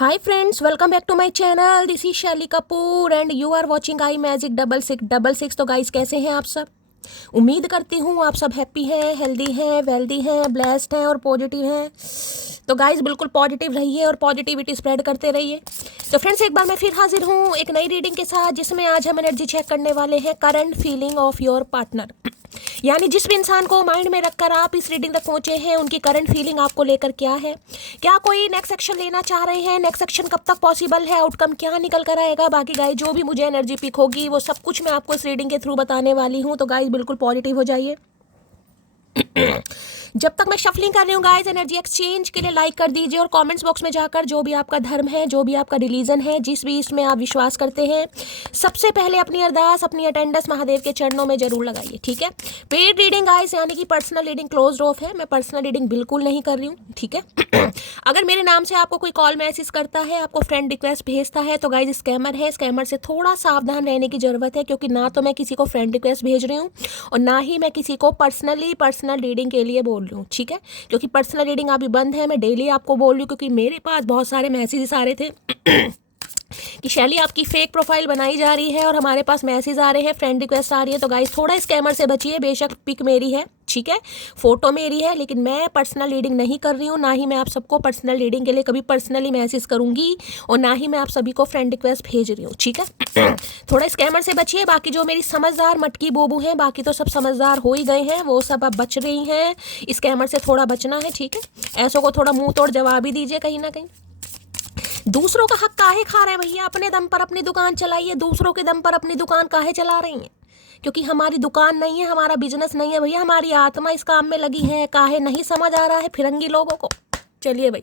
Hi friends, welcome back to my channel. This is शैली Kapoor and you are watching I magic 6666। तो guys कैसे हैं आप सब? उम्मीद करती हूँ आप सब हैप्पी हैं, हेल्दी हैं, वेल्दी हैं, ब्लेस्ड हैं और पॉजिटिव हैं। तो गाइस बिल्कुल पॉजिटिव रहिए और पॉजिटिविटी स्प्रेड करते रहिए। तो फ्रेंड्स एक बार मैं फिर हाजिर हूँ एक नई रीडिंग के साथ, जिसमें आज हम एनर्जी चेक करने वाले हैं current feeling of your partner. यानी जिस भी इंसान को माइंड में रखकर आप इस रीडिंग तक पहुंचे हैं, उनकी करंट फीलिंग आपको लेकर क्या है, क्या कोई नेक्स्ट एक्शन लेना चाह रहे हैं, नेक्स्ट एक्शन कब तक पॉसिबल है, आउटकम क्या निकल कर आएगा। बाकी गाइस जो भी मुझे एनर्जी पिक होगी वो सब कुछ मैं आपको इस रीडिंग के थ्रू बताने वाली हूँ। तो गाइस बिल्कुल पॉजिटिव हो जाइए। जब तक मैं शफलिंग कर रही हूँ गाइस, एनर्जी एक्सचेंज के लिए लाइक कर दीजिए और कमेंट्स बॉक्स में जाकर जो भी आपका धर्म है, जो भी आपका रिलीजन है, जिस भी इसमें आप विश्वास करते हैं, सबसे पहले अपनी अरदास, अपनी अटेंडेंस महादेव के चरणों में जरूर लगाइए। ठीक है, पेड रीडिंग गाइस यानी कि पर्सनल रीडिंग क्लोज ऑफ है। मैं पर्सनल रीडिंग बिल्कुल नहीं कर रही हूँ। ठीक है, अगर मेरे नाम से आपको कोई कॉल मैसेज करता है, आपको फ्रेंड रिक्वेस्ट भेजता है, तो गाइस स्कैमर है। स्कैमर से थोड़ा सावधान रहने की जरूरत है, क्योंकि ना तो मैं किसी को फ्रेंड रिक्वेस्ट भेज रही हूँ और ना ही मैं किसी को पर्सनल रीडिंग के लिए बोल रही हूँ। ठीक है, क्योंकि पर्सनल रीडिंग अभी बंद है। मैं डेली आपको बोल रही हूँ, क्योंकि मेरे पास बहुत सारे मैसेजेस आ रहे थे कि शैली आपकी फेक प्रोफाइल बनाई जा रही है और हमारे पास मैसेज आ रहे हैं, फ्रेंड रिक्वेस्ट आ रही है। तो गाइस थोड़ा स्कैमर से बचिए। बेशक पिक मेरी है, ठीक है, फोटो मेरी है, लेकिन मैं पर्सनल रीडिंग नहीं कर रही हूँ। ना ही मैं आप सबको पर्सनल रीडिंग के लिए कभी पर्सनली मैसेज करूंगी और ना ही मैं आप सभी को फ्रेंड रिक्वेस्ट भेज रही हूँ। ठीक है, थोड़ा स्कैमर से बचिए। बाकी जो मेरी समझदार मटकी बोबू हैं, बाकी तो सब समझदार हो ही गए हैं, वो सब अब बच रही हैं। स्कैमर से थोड़ा बचना है। ठीक है, ऐसों को थोड़ा मुंह तोड़ जवाब ही दीजिए। कहीं ना कहीं दूसरों का हक काहे खा रहे हैं भैया? अपने दम पर अपनी दुकान चलाइए। दूसरों के दम पर अपनी दुकान काहे चला रही हैं? क्योंकि हमारी दुकान नहीं है, हमारा बिजनेस नहीं है भैया, हमारी आत्मा इस काम में लगी है। काहे नहीं समझ आ रहा है फिरंगी लोगों को? चलिए भाई,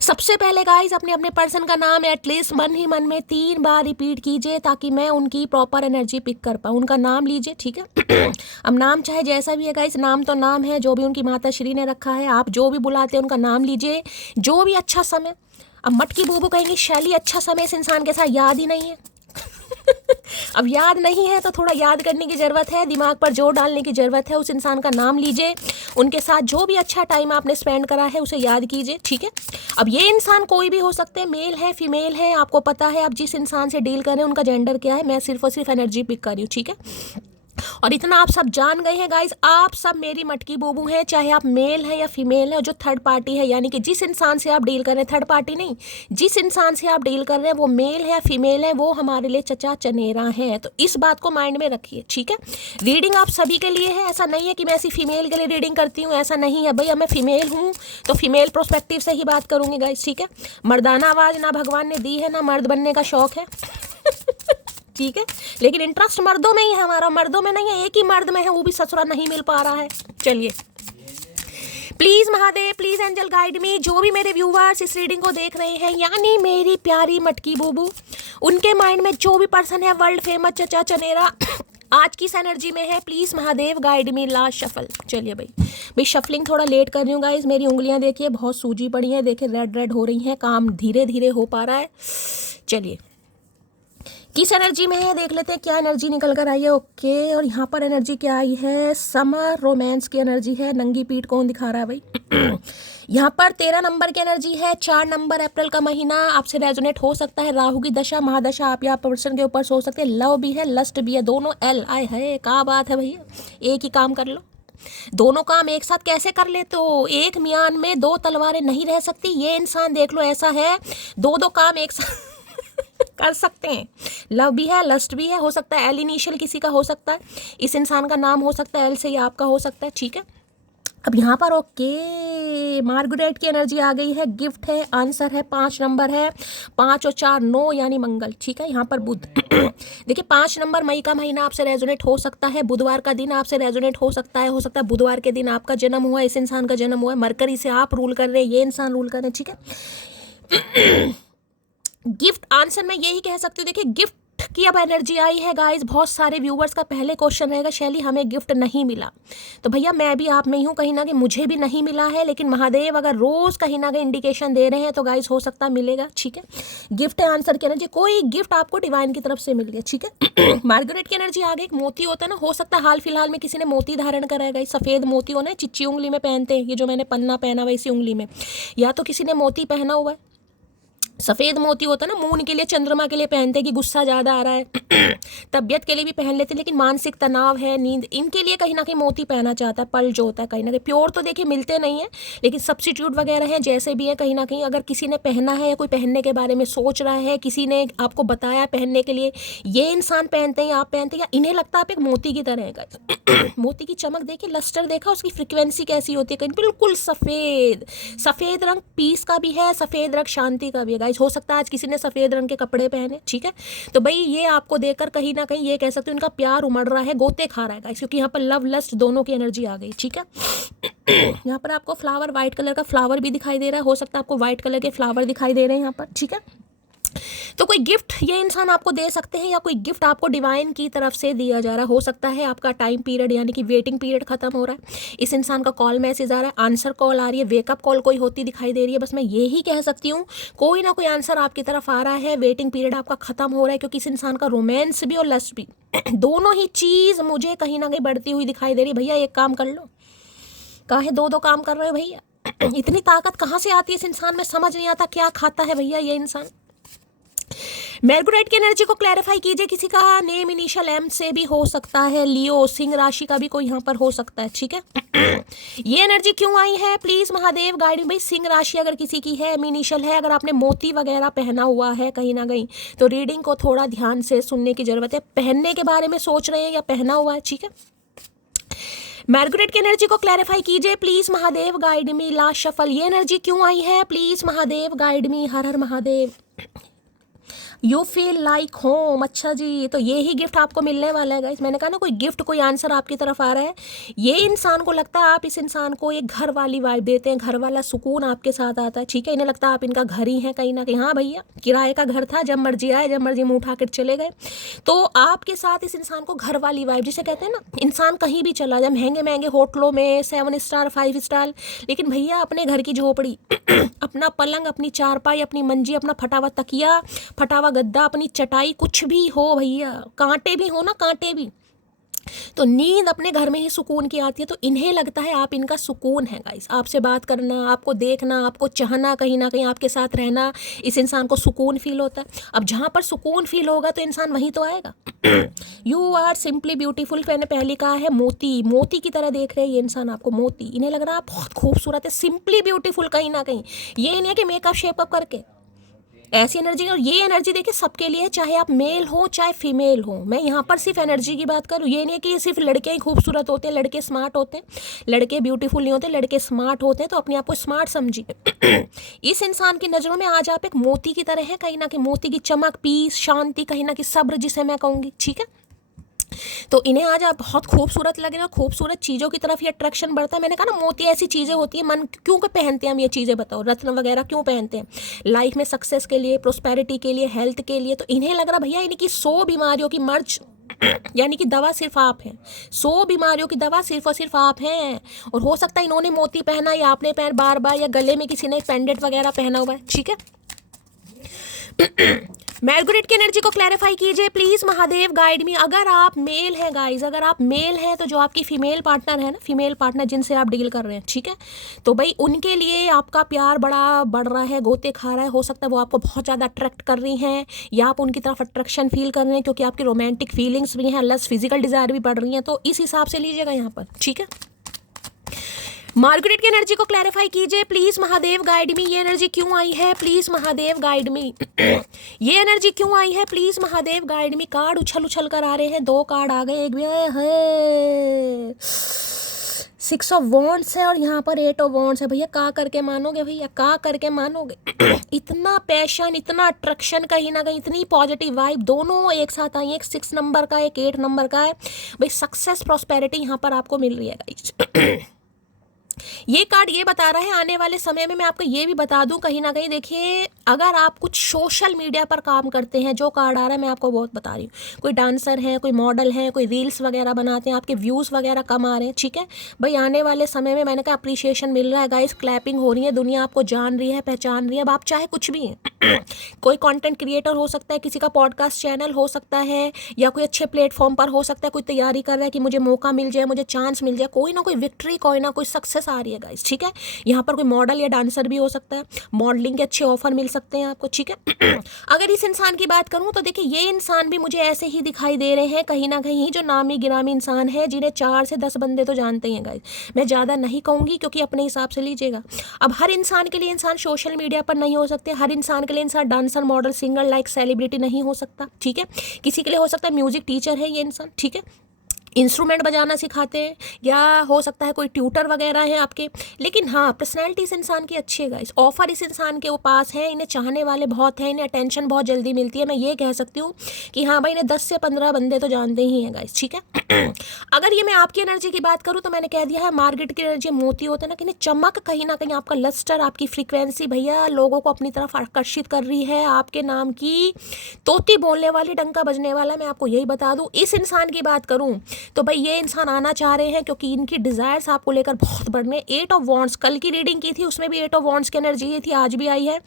सबसे पहले गाइस अपने अपने पर्सन का नाम एटलीस्ट मन ही मन में 3 बार रिपीट कीजिए, ताकि मैं उनकी प्रॉपर एनर्जी पिक कर पाऊँ। उनका नाम लीजिए। ठीक है, अब नाम चाहे जैसा भी है गाइस, नाम तो नाम है, जो भी उनकी माता श्री ने रखा है। आप जो भी बुलाते हैं उनका नाम लीजिए, जो भी अच्छा समय। अब मटकी बूबू कहेंगी शैली अच्छा समय इस इंसान के साथ याद ही नहीं है। अब याद नहीं है तो थोड़ा याद करने की ज़रूरत है, दिमाग पर जोर डालने की ज़रूरत है। उस इंसान का नाम लीजिए, उनके साथ जो भी अच्छा टाइम आपने स्पेंड करा है उसे याद कीजिए। ठीक है, अब ये इंसान कोई भी हो सकते हैं, मेल है, फीमेल है, आपको पता है आप जिस इंसान से डील कर रहे हैं उनका जेंडर क्या है। मैं सिर्फ और सिर्फ एनर्जी पिक कर रही हूँ। ठीक है, और इतना आप सब जान गए हैं गाइस, आप सब मेरी मटकी बोबू हैं, चाहे आप मेल हैं या फीमेल हैं। और जो थर्ड पार्टी है, यानी कि जिस इंसान से आप डील कर रहे हैं, थर्ड पार्टी नहीं, जिस इंसान से आप डील कर रहे हैं वो मेल है या फीमेल है, वो हमारे लिए चचा चनेरा है। तो इस बात को माइंड में रखिए। ठीक है, रीडिंग आप सभी के लिए है। ऐसा नहीं है कि मैं ऐसी फीमेल के लिए रीडिंग करती हूँ, ऐसा नहीं है भैया। मैं फीमेल हूँ तो फीमेल प्रोस्पेक्टिव से ही बात करूंगी गाइस। ठीक है, मर्दाना आवाज़ ना भगवान ने दी है, ना मर्द बनने का शौक है। ठीक है, लेकिन इंटरेस्ट मर्दों में ही है हमारा, मर्दों में नहीं है। एक ही मर्द में है, वो भी ससुरा नहीं मिल पा रहा है। चलिए, please Mahadev, please angel guide me. जो भी मेरे व्यूवर्स इस रीडिंग को देख रहे हैं, यानी मेरी प्यारी मटकी बूबू, उनके माइंड में जो भी पर्सन है वर्ल्ड फेमस चचा चनेरा आज की इस एनर्जी में है, please Mahadev guide me. Last shuffle. चलिए भाई शफलिंग थोड़ा लेट कर रही हूँ गाइज। मेरी उंगलियां देखिए बहुत सूजी पड़ी हैं, देखिए रेड रेड हो रही हैं, काम धीरे धीरे हो पा रहा है। चलिए, किस एनर्जी में है देख लेते हैं, क्या एनर्जी निकल कर आई है। ओके, और यहाँ पर एनर्जी क्या आई है? समर रोमांस की एनर्जी है। नंगी पीठ कौन दिखा रहा है भाई? यहाँ पर 13 नंबर की एनर्जी है। 4 नंबर अप्रैल का महीना आपसे रेजोनेट हो सकता है। राहु की दशा महादशा आप या पर्सन के ऊपर सो सकते हैं। लव भी है, लस्ट भी है, दोनों एल आए है। क्या बात है भैया, एक ही काम कर लो। दोनों काम एक साथ कैसे कर ले? तो एक मियान में 2 तलवारें नहीं रह सकती। ये इंसान देख लो ऐसा है, 2 काम एक साथ कर सकते हैं। लव भी है, लस्ट भी है, हो सकता है एल इनिशियल किसी का हो सकता है, इस इंसान का नाम हो सकता है एल से, ही आपका हो सकता है। ठीक है, अब यहाँ पर ओके मार्गरेट की एनर्जी आ गई है। गिफ्ट है, आंसर है, 5 नंबर है, 5 और 4 9 यानी मंगल। ठीक है, यहाँ पर बुध। देखिए 5 नंबर मई का महीना आपसे रेजोनेट हो सकता है। बुधवार का दिन आपसे रेजोनेट हो सकता है। बुधवार के दिन आपका जन्म हुआ, इस इंसान का जन्म हुआ है। मरकरी से आप रूल कर रहे हैं, ये इंसान रूल कर रहे हैं। ठीक है, गिफ्ट आंसर मैं यही कह सकती हूँ। देखिए गिफ्ट की अब एनर्जी आई है गाइस। बहुत सारे व्यूवर्स का पहले क्वेश्चन रहेगा, शैली हमें गिफ्ट नहीं मिला। तो भैया मैं भी आप में ही हूँ, कहीं ना कहीं मुझे भी नहीं मिला है, लेकिन महादेव अगर रोज कहीं ना कहीं इंडिकेशन दे रहे हैं तो गाइस हो सकता है मिलेगा। ठीक है, गिफ्ट है आंसर की एनर्जी, कोई गिफ्ट आपको डिवाइन की तरफ से मिल गया। ठीक है, मार्गरेट की एनर्जी आ गई। एक मोती होता है ना, हो सकता है हाल फिलहाल में किसी ने मोती धारण करा है गाइस। सफेद मोती होना, चिच्ची उंगली में पहनते हैं, ये जो मैंने पन्ना पहना हुआ इसी उंगली में, या तो किसी ने मोती पहना हुआ है। सफ़ेद मोती होता है ना, मून के लिए, चंद्रमा के लिए पहनते हैं कि गुस्सा ज़्यादा आ रहा है तबीयत के लिए भी पहन लेते हैं, लेकिन मानसिक तनाव है, नींद, इनके लिए कहीं ना कहीं मोती पहना चाहता है। पल जो होता है कहीं ना कहीं प्योर तो देखिए मिलते नहीं है, लेकिन सब्सिट्यूट वगैरह हैं, जैसे भी है कहीं ना कहीं अगर किसी ने पहना है या कोई पहनने के बारे में सोच रहा है, किसी ने आपको बताया पहनने के लिए, ये इंसान पहनते हैं, आप पहनते हैं, या इन्हें लगता है आप एक मोती की तरह है मोती की चमक देखिए, लस्टर देखा, उसकी फ्रिक्वेंसी कैसी होती है, कहीं बिल्कुल सफ़ेद। सफ़ेद रंग पीस का भी है, सफ़ेद रंग शांति का भी है गाइस। हो सकता है आज किसी ने सफ़ेद रंग के कपड़े पहने, ठीक है, तो भाई ये आपको देखकर कहीं ना कहीं ये कह सकते हो उनका प्यार उमड़ रहा है, गोते खा रहा है गाइस, क्योंकि यहाँ पर लव लस्ट दोनों की एनर्जी आ गई, ठीक है यहाँ पर आपको फ्लावर, वाइट कलर का फ्लावर भी दिखाई दे रहा है, हो सकता है आपको वाइट कलर के फ्लावर दिखाई दे रहे हैं यहाँ पर, ठीक है। तो कोई गिफ्ट ये इंसान आपको दे सकते हैं, या कोई गिफ्ट आपको डिवाइन की तरफ से दिया जा रहा है। हो सकता है आपका टाइम पीरियड यानी कि वेटिंग पीरियड खत्म हो रहा है, इस इंसान का कॉल मैसेज आ रहा है, आंसर कॉल आ रही है, वेकअप कॉल कोई होती दिखाई दे रही है। बस मैं यही कह सकती हूँ, कोई ना कोई आंसर आपकी तरफ आ रहा है, वेटिंग पीरियड आपका खत्म हो रहा है, क्योंकि इस इंसान का रोमांस भी और लस्ट भी दोनों ही चीज़ मुझे कहीं ना कहीं बढ़ती हुई दिखाई दे रही है। भैया एक काम कर लो, काहे दो दो काम कर रहे हो भैया इतनी ताकत कहाँ से आती है इस इंसान में, समझ नहीं आता क्या खाता है भैया ये इंसान। मेर्कुराइट की एनर्जी को क्लैरिफाई कीजिए, किसी का नेम इनिशियल एम से भी हो सकता है, लियो, सिंह राशि का भी कोई यहाँ पर हो सकता है, ठीक है ये एनर्जी क्यों आई है, प्लीज महादेव गाइड। भाई सिंह राशि अगर किसी की है, एम इनिशियल है, अगर आपने मोती वगैरह पहना हुआ है कहीं ना कहीं, तो रीडिंग को थोड़ा ध्यान से सुनने की जरूरत है। पहनने के बारे में सोच रहे हैं या पहना हुआ है, ठीक है। मेर्कुराइट की एनर्जी को क्लैरिफाई कीजिए, please Mahadev guide me. Last shuffle, ये एनर्जी क्यों आई है, please Mahadev guide me. Her her Mahadev. You feel like home, अच्छा जी, तो ये ही गिफ्ट आपको मिलने वाला है गाइस। मैंने कहा ना कोई गिफ्ट, कोई आंसर आपकी तरफ आ रहा है। ये इंसान को लगता है आप इस इंसान को एक घर वाली वाइब देते हैं, घर वाला सुकून आपके साथ आता है, ठीक है। इन्हें लगता है आप इनका घर ही है कहीं ना कहीं। हाँ भैया, किराए का घर था, जब मर्जी आए, जब मर्जी मुंह उठा कर चले गए। तो आपके साथ इस इंसान को घर वाली वाइब, जिसे कहते हैं ना, इंसान कहीं भी चला जाए, महंगे महंगे होटलों में 7 स्टार 5 स्टार, लेकिन भैया अपने घर की झोपड़ी अपना पलंग, अपनी चारपाई, अपनी मंजी, अपना फटा हुआ तकिया, फटा हुआ गद्दा, अपनी चटाई, कुछ भी हो भैया, कांटे भी हो ना, कांटे भी, तो नींद अपने घर में ही सुकून की आती है। तो इन्हें लगता है आप इनका सुकून है गाइस। आपसे बात करना, आपको देखना, आपको चाहना, कहीं ना कहीं आपके साथ रहना, इस इंसान को सुकून फील होता है। अब जहाँ पर सुकून फील होगा तो इंसान वहीं तो आएगा। यू आर सिंपली ब्यूटीफुल, मैंने पहले कहा है, मोती, मोती की तरह देख रहे हैं ये इंसान आपको, मोती। इन्हें लग रहा है आप बहुत खूबसूरत है, सिंपली ब्यूटीफुल कहीं ना कहीं। ये नहीं है कि मेकअप शेपअप करके, ऐसी एनर्जी। और ये एनर्जी देखिए सबके लिए है, चाहे आप मेल हो चाहे फीमेल हो। मैं यहाँ पर सिर्फ एनर्जी की बात करूँ, ये नहीं है कि सिर्फ लड़के ही खूबसूरत होते हैं, लड़के स्मार्ट होते हैं, लड़के ब्यूटीफुल नहीं होते, लड़के स्मार्ट होते हैं। तो अपने आप को स्मार्ट समझिए। इस इंसान की नज़रों में आज आप एक मोती की तरह हैं, कहीं ना कहीं मोती की चमक, पीस, शांति, कहीं ना कहीं सब्र जिसे मैं कहूँगी, ठीक है। तो इन्हें आज आप बहुत खूबसूरत लग रहे हो, खूबसूरत चीज़ों की तरफ ये अट्रैक्शन बढ़ता है। मैंने कहा ना, मोती ऐसी चीज़ें होती है, मन क्यों के पहनते हैं हम ये चीज़ें, बताओ, रत्न वगैरह क्यों पहनते हैं, लाइफ में सक्सेस के लिए, प्रोस्पेरिटी के लिए, हेल्थ के लिए। तो इन्हें लग रहा भैया इनकी 100 बीमारियों की मर्ज यानी कि दवा सिर्फ आप हैं, 100 बीमारियों की दवा सिर्फ और सिर्फ आप हैं। और हो सकता है इन्होंने मोती पहना या आपने पहन बार बार, या गले में किसी ने पेंडेंट वगैरह पहना हुआ है, ठीक है। मेर्कुराइट की एनर्जी को क्लैरिफाई कीजिए, प्लीज महादेव गाइड मी। अगर आप मेल हैं गाइज, अगर आप मेल हैं, तो जो आपकी फीमेल पार्टनर है ना, फीमेल पार्टनर जिनसे आप डील कर रहे हैं, ठीक है, तो भाई उनके लिए आपका प्यार बड़ा बढ़ रहा है, गोते खा रहा है। हो सकता है वो आपको बहुत ज़्यादा अट्रैक्ट कर रही हैं, या आप उनकी तरफ अट्रैक्शन फील कर रहे हैं, क्योंकि आपकी रोमांटिक फीलिंग्स भी हैं, प्लस फिजिकल डिजायर भी बढ़ रही हैं। तो इस हिसाब से लीजिएगा यहाँ पर, ठीक है। मार्गरेट की एनर्जी को क्लैरिफाई कीजिए, प्लीज महादेव गाइड मी। ये एनर्जी क्यों आई है, प्लीज महादेव गाइड मी। ये एनर्जी क्यों आई है, please Mahadev guide me. Card उछल उछल कर आ रहे हैं, 2 कार्ड आ गए, एक भी है 6 ऑफ वॉन्ड्स है और यहाँ पर 8 ऑफ वॉन्ड्स है। भैया का करके मानोगे, भैया का करके मानोगे। इतना पैशन, इतना अट्रैक्शन, कहीं ना कहीं इतनी पॉजिटिव वाइब, दोनों एक साथ आई। एक 6 नंबर का, एक 8 नंबर का है भाई। सक्सेस प्रॉस्पेरिटी यहाँ पर आपको मिल रही है गाइस। ये कार्ड ये बता रहा है आने वाले समय में। मैं आपको ये भी बता दूं, कहीं ना कहीं देखिए, अगर आप कुछ सोशल मीडिया पर काम करते हैं, जो कार्ड आ रहा है मैं आपको बहुत बता रही हूँ, कोई डांसर हैं, कोई मॉडल हैं, कोई रील्स वगैरह बनाते हैं, आपके व्यूज़ वगैरह कम आ रहे हैं, ठीक है भाई। आने वाले समय में मैंने कहा अप्रिशिएशन मिल रहा है गाइस, क्लैपिंग हो रही है, दुनिया आपको जान रही है, पहचान रही है। अब आप चाहे कुछ भी हैं, कोई कंटेंट क्रिएटर हो सकता है, किसी का पॉडकास्ट चैनल हो सकता है, या कोई अच्छे प्लेटफॉर्म पर हो सकता है, कोई तैयारी कर रहा है कि मुझे मौका मिल जाए, मुझे चांस मिल जाए, कोई ना कोई विक्ट्री, कोई ना कोई सक्सेस आ रही है गाइस, ठीक है। यहाँ पर कोई मॉडल या डांसर भी हो सकता है, मॉडलिंग के अच्छे ऑफर मिल सकते हैं आपको, ठीक है। अगर इस इंसान की बात करूँ तो देखिए ये इंसान भी मुझे ऐसे ही दिखाई दे रहे हैं कहीं ना कहीं, जो नामी गिरामी इंसान है, जिन्हें 4 से 10 बंदे तो जानते हैं गाइस। मैं ज़्यादा नहीं कहूँगी क्योंकि अपने हिसाब से लीजिएगा। अब हर इंसान के लिए इंसान सोशल मीडिया पर नहीं हो सकते, हर इंसान के लिए इंसान dancer, model, singer, like celebrity नहीं हो सकता, ठीक है। किसी के लिए हो सकता है म्यूजिक टीचर है ये इंसान, ठीक है, इंस्ट्रूमेंट बजाना सिखाते हैं, या हो सकता है कोई ट्यूटर वगैरह है आपके। लेकिन हाँ, पर्सनैलिटी इस इंसान की अच्छी है गाइस, ऑफर इस इंसान के पास है, इन्हें चाहने वाले बहुत हैं, इन्हें अटेंशन बहुत जल्दी मिलती है। मैं ये कह सकती हूँ कि हाँ भाई, इन्हें 10 से 15 बंदे तो जानते ही हैं गाइस, ठीक है। अगर ये मैं आपकी एनर्जी की बात करूँ तो मैंने कह दिया है, मार्केट की एनर्जी मोती होता है ना, कि इन्हें चमक कहीं ना कहीं, आपका लस्टर, आपकी फ्रीक्वेंसी भैया लोगों को अपनी तरफ आकर्षित कर रही है। आपके नाम की तोती बोलने वाली, डंका बजने वाला, मैं आपको यही बता दूँ। इस इंसान की बात करूँ तो भाई ये इंसान आना चाह रहे हैं क्योंकि इनकी डिजायर्स आपको लेकर बहुत बढ़ रहे हैं। 8 ऑफ वॉन्ड्स, कल की रीडिंग की थी उसमें भी 8 ऑफ वॉन्ड्स की एनर्जी ये थी, आज भी आई है।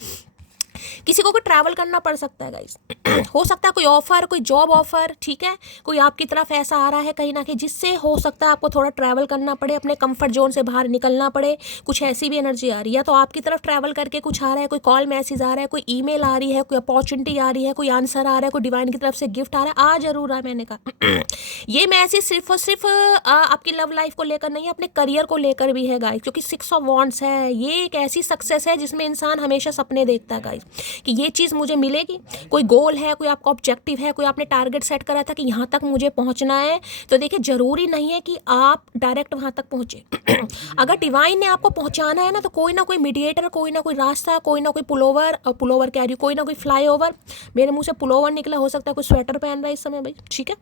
किसी को कोई ट्रैवल करना पड़ सकता है गाइस। हो सकता है कोई ऑफर, कोई जॉब ऑफर, ठीक है, कोई आपकी तरफ ऐसा आ रहा है कहीं ना कहीं, जिससे हो सकता है आपको थोड़ा ट्रैवल करना पड़े, अपने कंफर्ट जोन से बाहर निकलना पड़े। कुछ ऐसी भी एनर्जी आ रही है, तो आपकी तरफ ट्रैवल करके कुछ आ रहा है, कोई कॉल मैसेज आ रहा है, कोई ईमेल आ रही है, कोई अपॉर्चुनिटी आ रही है, कोई आंसर आ रहा है, कोई डिवाइन की तरफ से गिफ्ट आ रहा है, आ जरूर रहा है। मैंने कहा ये मैसेज सिर्फ और सिर्फ आपकी लव लाइफ को लेकर नहीं है, अपने करियर को लेकर भी है गाइस, क्योंकि 6 ऑफ वॉन्ड्स है। ये एक ऐसी सक्सेस है जिसमें इंसान हमेशा सपने देखता है गाइस, कि ये चीज़ मुझे मिलेगी। कोई गोल है, कोई आपका ऑब्जेक्टिव है, कोई आपने टारगेट सेट करा था कि यहाँ तक मुझे पहुँचना है, तो देखिए ज़रूरी नहीं है कि आप डायरेक्ट वहाँ तक पहुँचे। अगर डिवाइन ने आपको पहुँचाना है ना, तो कोई ना कोई मीडिएटर, कोई ना कोई रास्ता, कोई ना कोई पुलोवर, पुलोवर कह रही हूँ, कोई ना कोई फ्लाईओवर, मेरे मुँह से पुलोवर निकला, हो सकता है कोई स्वेटर पहन रहा है इस समय भाई, ठीक है,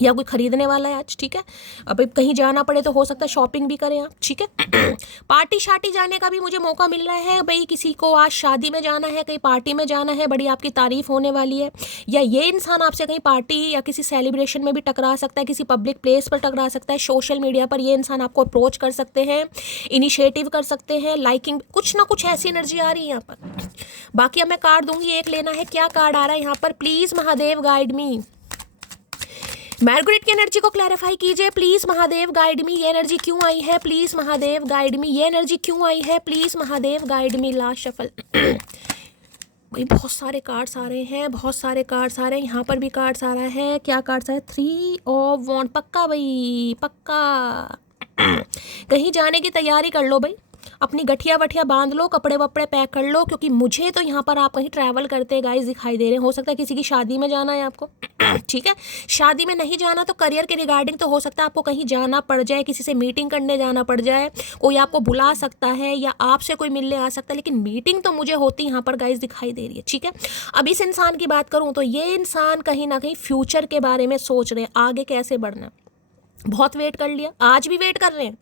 या कोई खरीदने वाला है आज, ठीक है। अब कहीं जाना पड़े तो हो सकता है शॉपिंग भी करें आप, ठीक है। पार्टी शार्टी जाने का भी मुझे मौका मिल रहा है भाई, किसी को आज शादी में जाना है, कहीं पार्टी में जाना है, बड़ी आपकी तारीफ होने वाली है। या ये इंसान आपसे कहीं पार्टी या किसी सेलिब्रेशन में भी टकरा सकता है, किसी पब्लिक प्लेस पर टकरा सकता है, सोशल मीडिया पर ये इंसान आपको अप्रोच कर सकते हैं, इनिशिएटिव कर सकते हैं, लाइकिंग, कुछ ना कुछ ऐसी एनर्जी आ रही है यहाँ पर। बाकी अब मैं कार्ड दूंगी, एक लेना है। क्या कार्ड आ रहा है यहाँ पर? Please Mahadev guide me. Margaret की एनर्जी को क्लैरिफाई कीजिए प्लीज महादेव गाइड मी। ये एनर्जी क्यों आई है? प्लीज महादेव गाइड मी। ये एनर्जी क्यों आई है? Please Mahadev guide me. Last shuffle. भाई बहुत सारे कार्ड्स आ रहे हैं, बहुत सारे कार्ड्स आ रहे हैं। यहाँ पर भी कार्ड्स आ रहा है। क्या कार्ड्स है? 3 ऑफ वॉन्ड। पक्का भाई, पक्का। कहीं जाने की तैयारी कर लो भाई, अपनी गठिया वठिया बांध लो, कपड़े वपड़े पैक कर लो, क्योंकि मुझे तो यहाँ पर आप कहीं ट्रैवल करते गाइस दिखाई दे रहे हैं। हो सकता है किसी की शादी में जाना है आपको, ठीक है। शादी में नहीं जाना तो करियर के रिगार्डिंग तो हो सकता है आपको कहीं जाना पड़ जाए, किसी से मीटिंग करने जाना पड़ जाए, कोई आपको बुला सकता है या आपसे कोई मिलने आ सकता है, लेकिन मीटिंग तो मुझे होती यहाँ पर गाइस दिखाई दे रही है, ठीक है। अब इस इंसान की बात करूँ तो ये इंसान कहीं ना कहीं फ्यूचर के बारे में सोच रहे हैं, आगे कैसे बढ़ना। बहुत वेट कर लिया, आज भी वेट कर रहे हैं।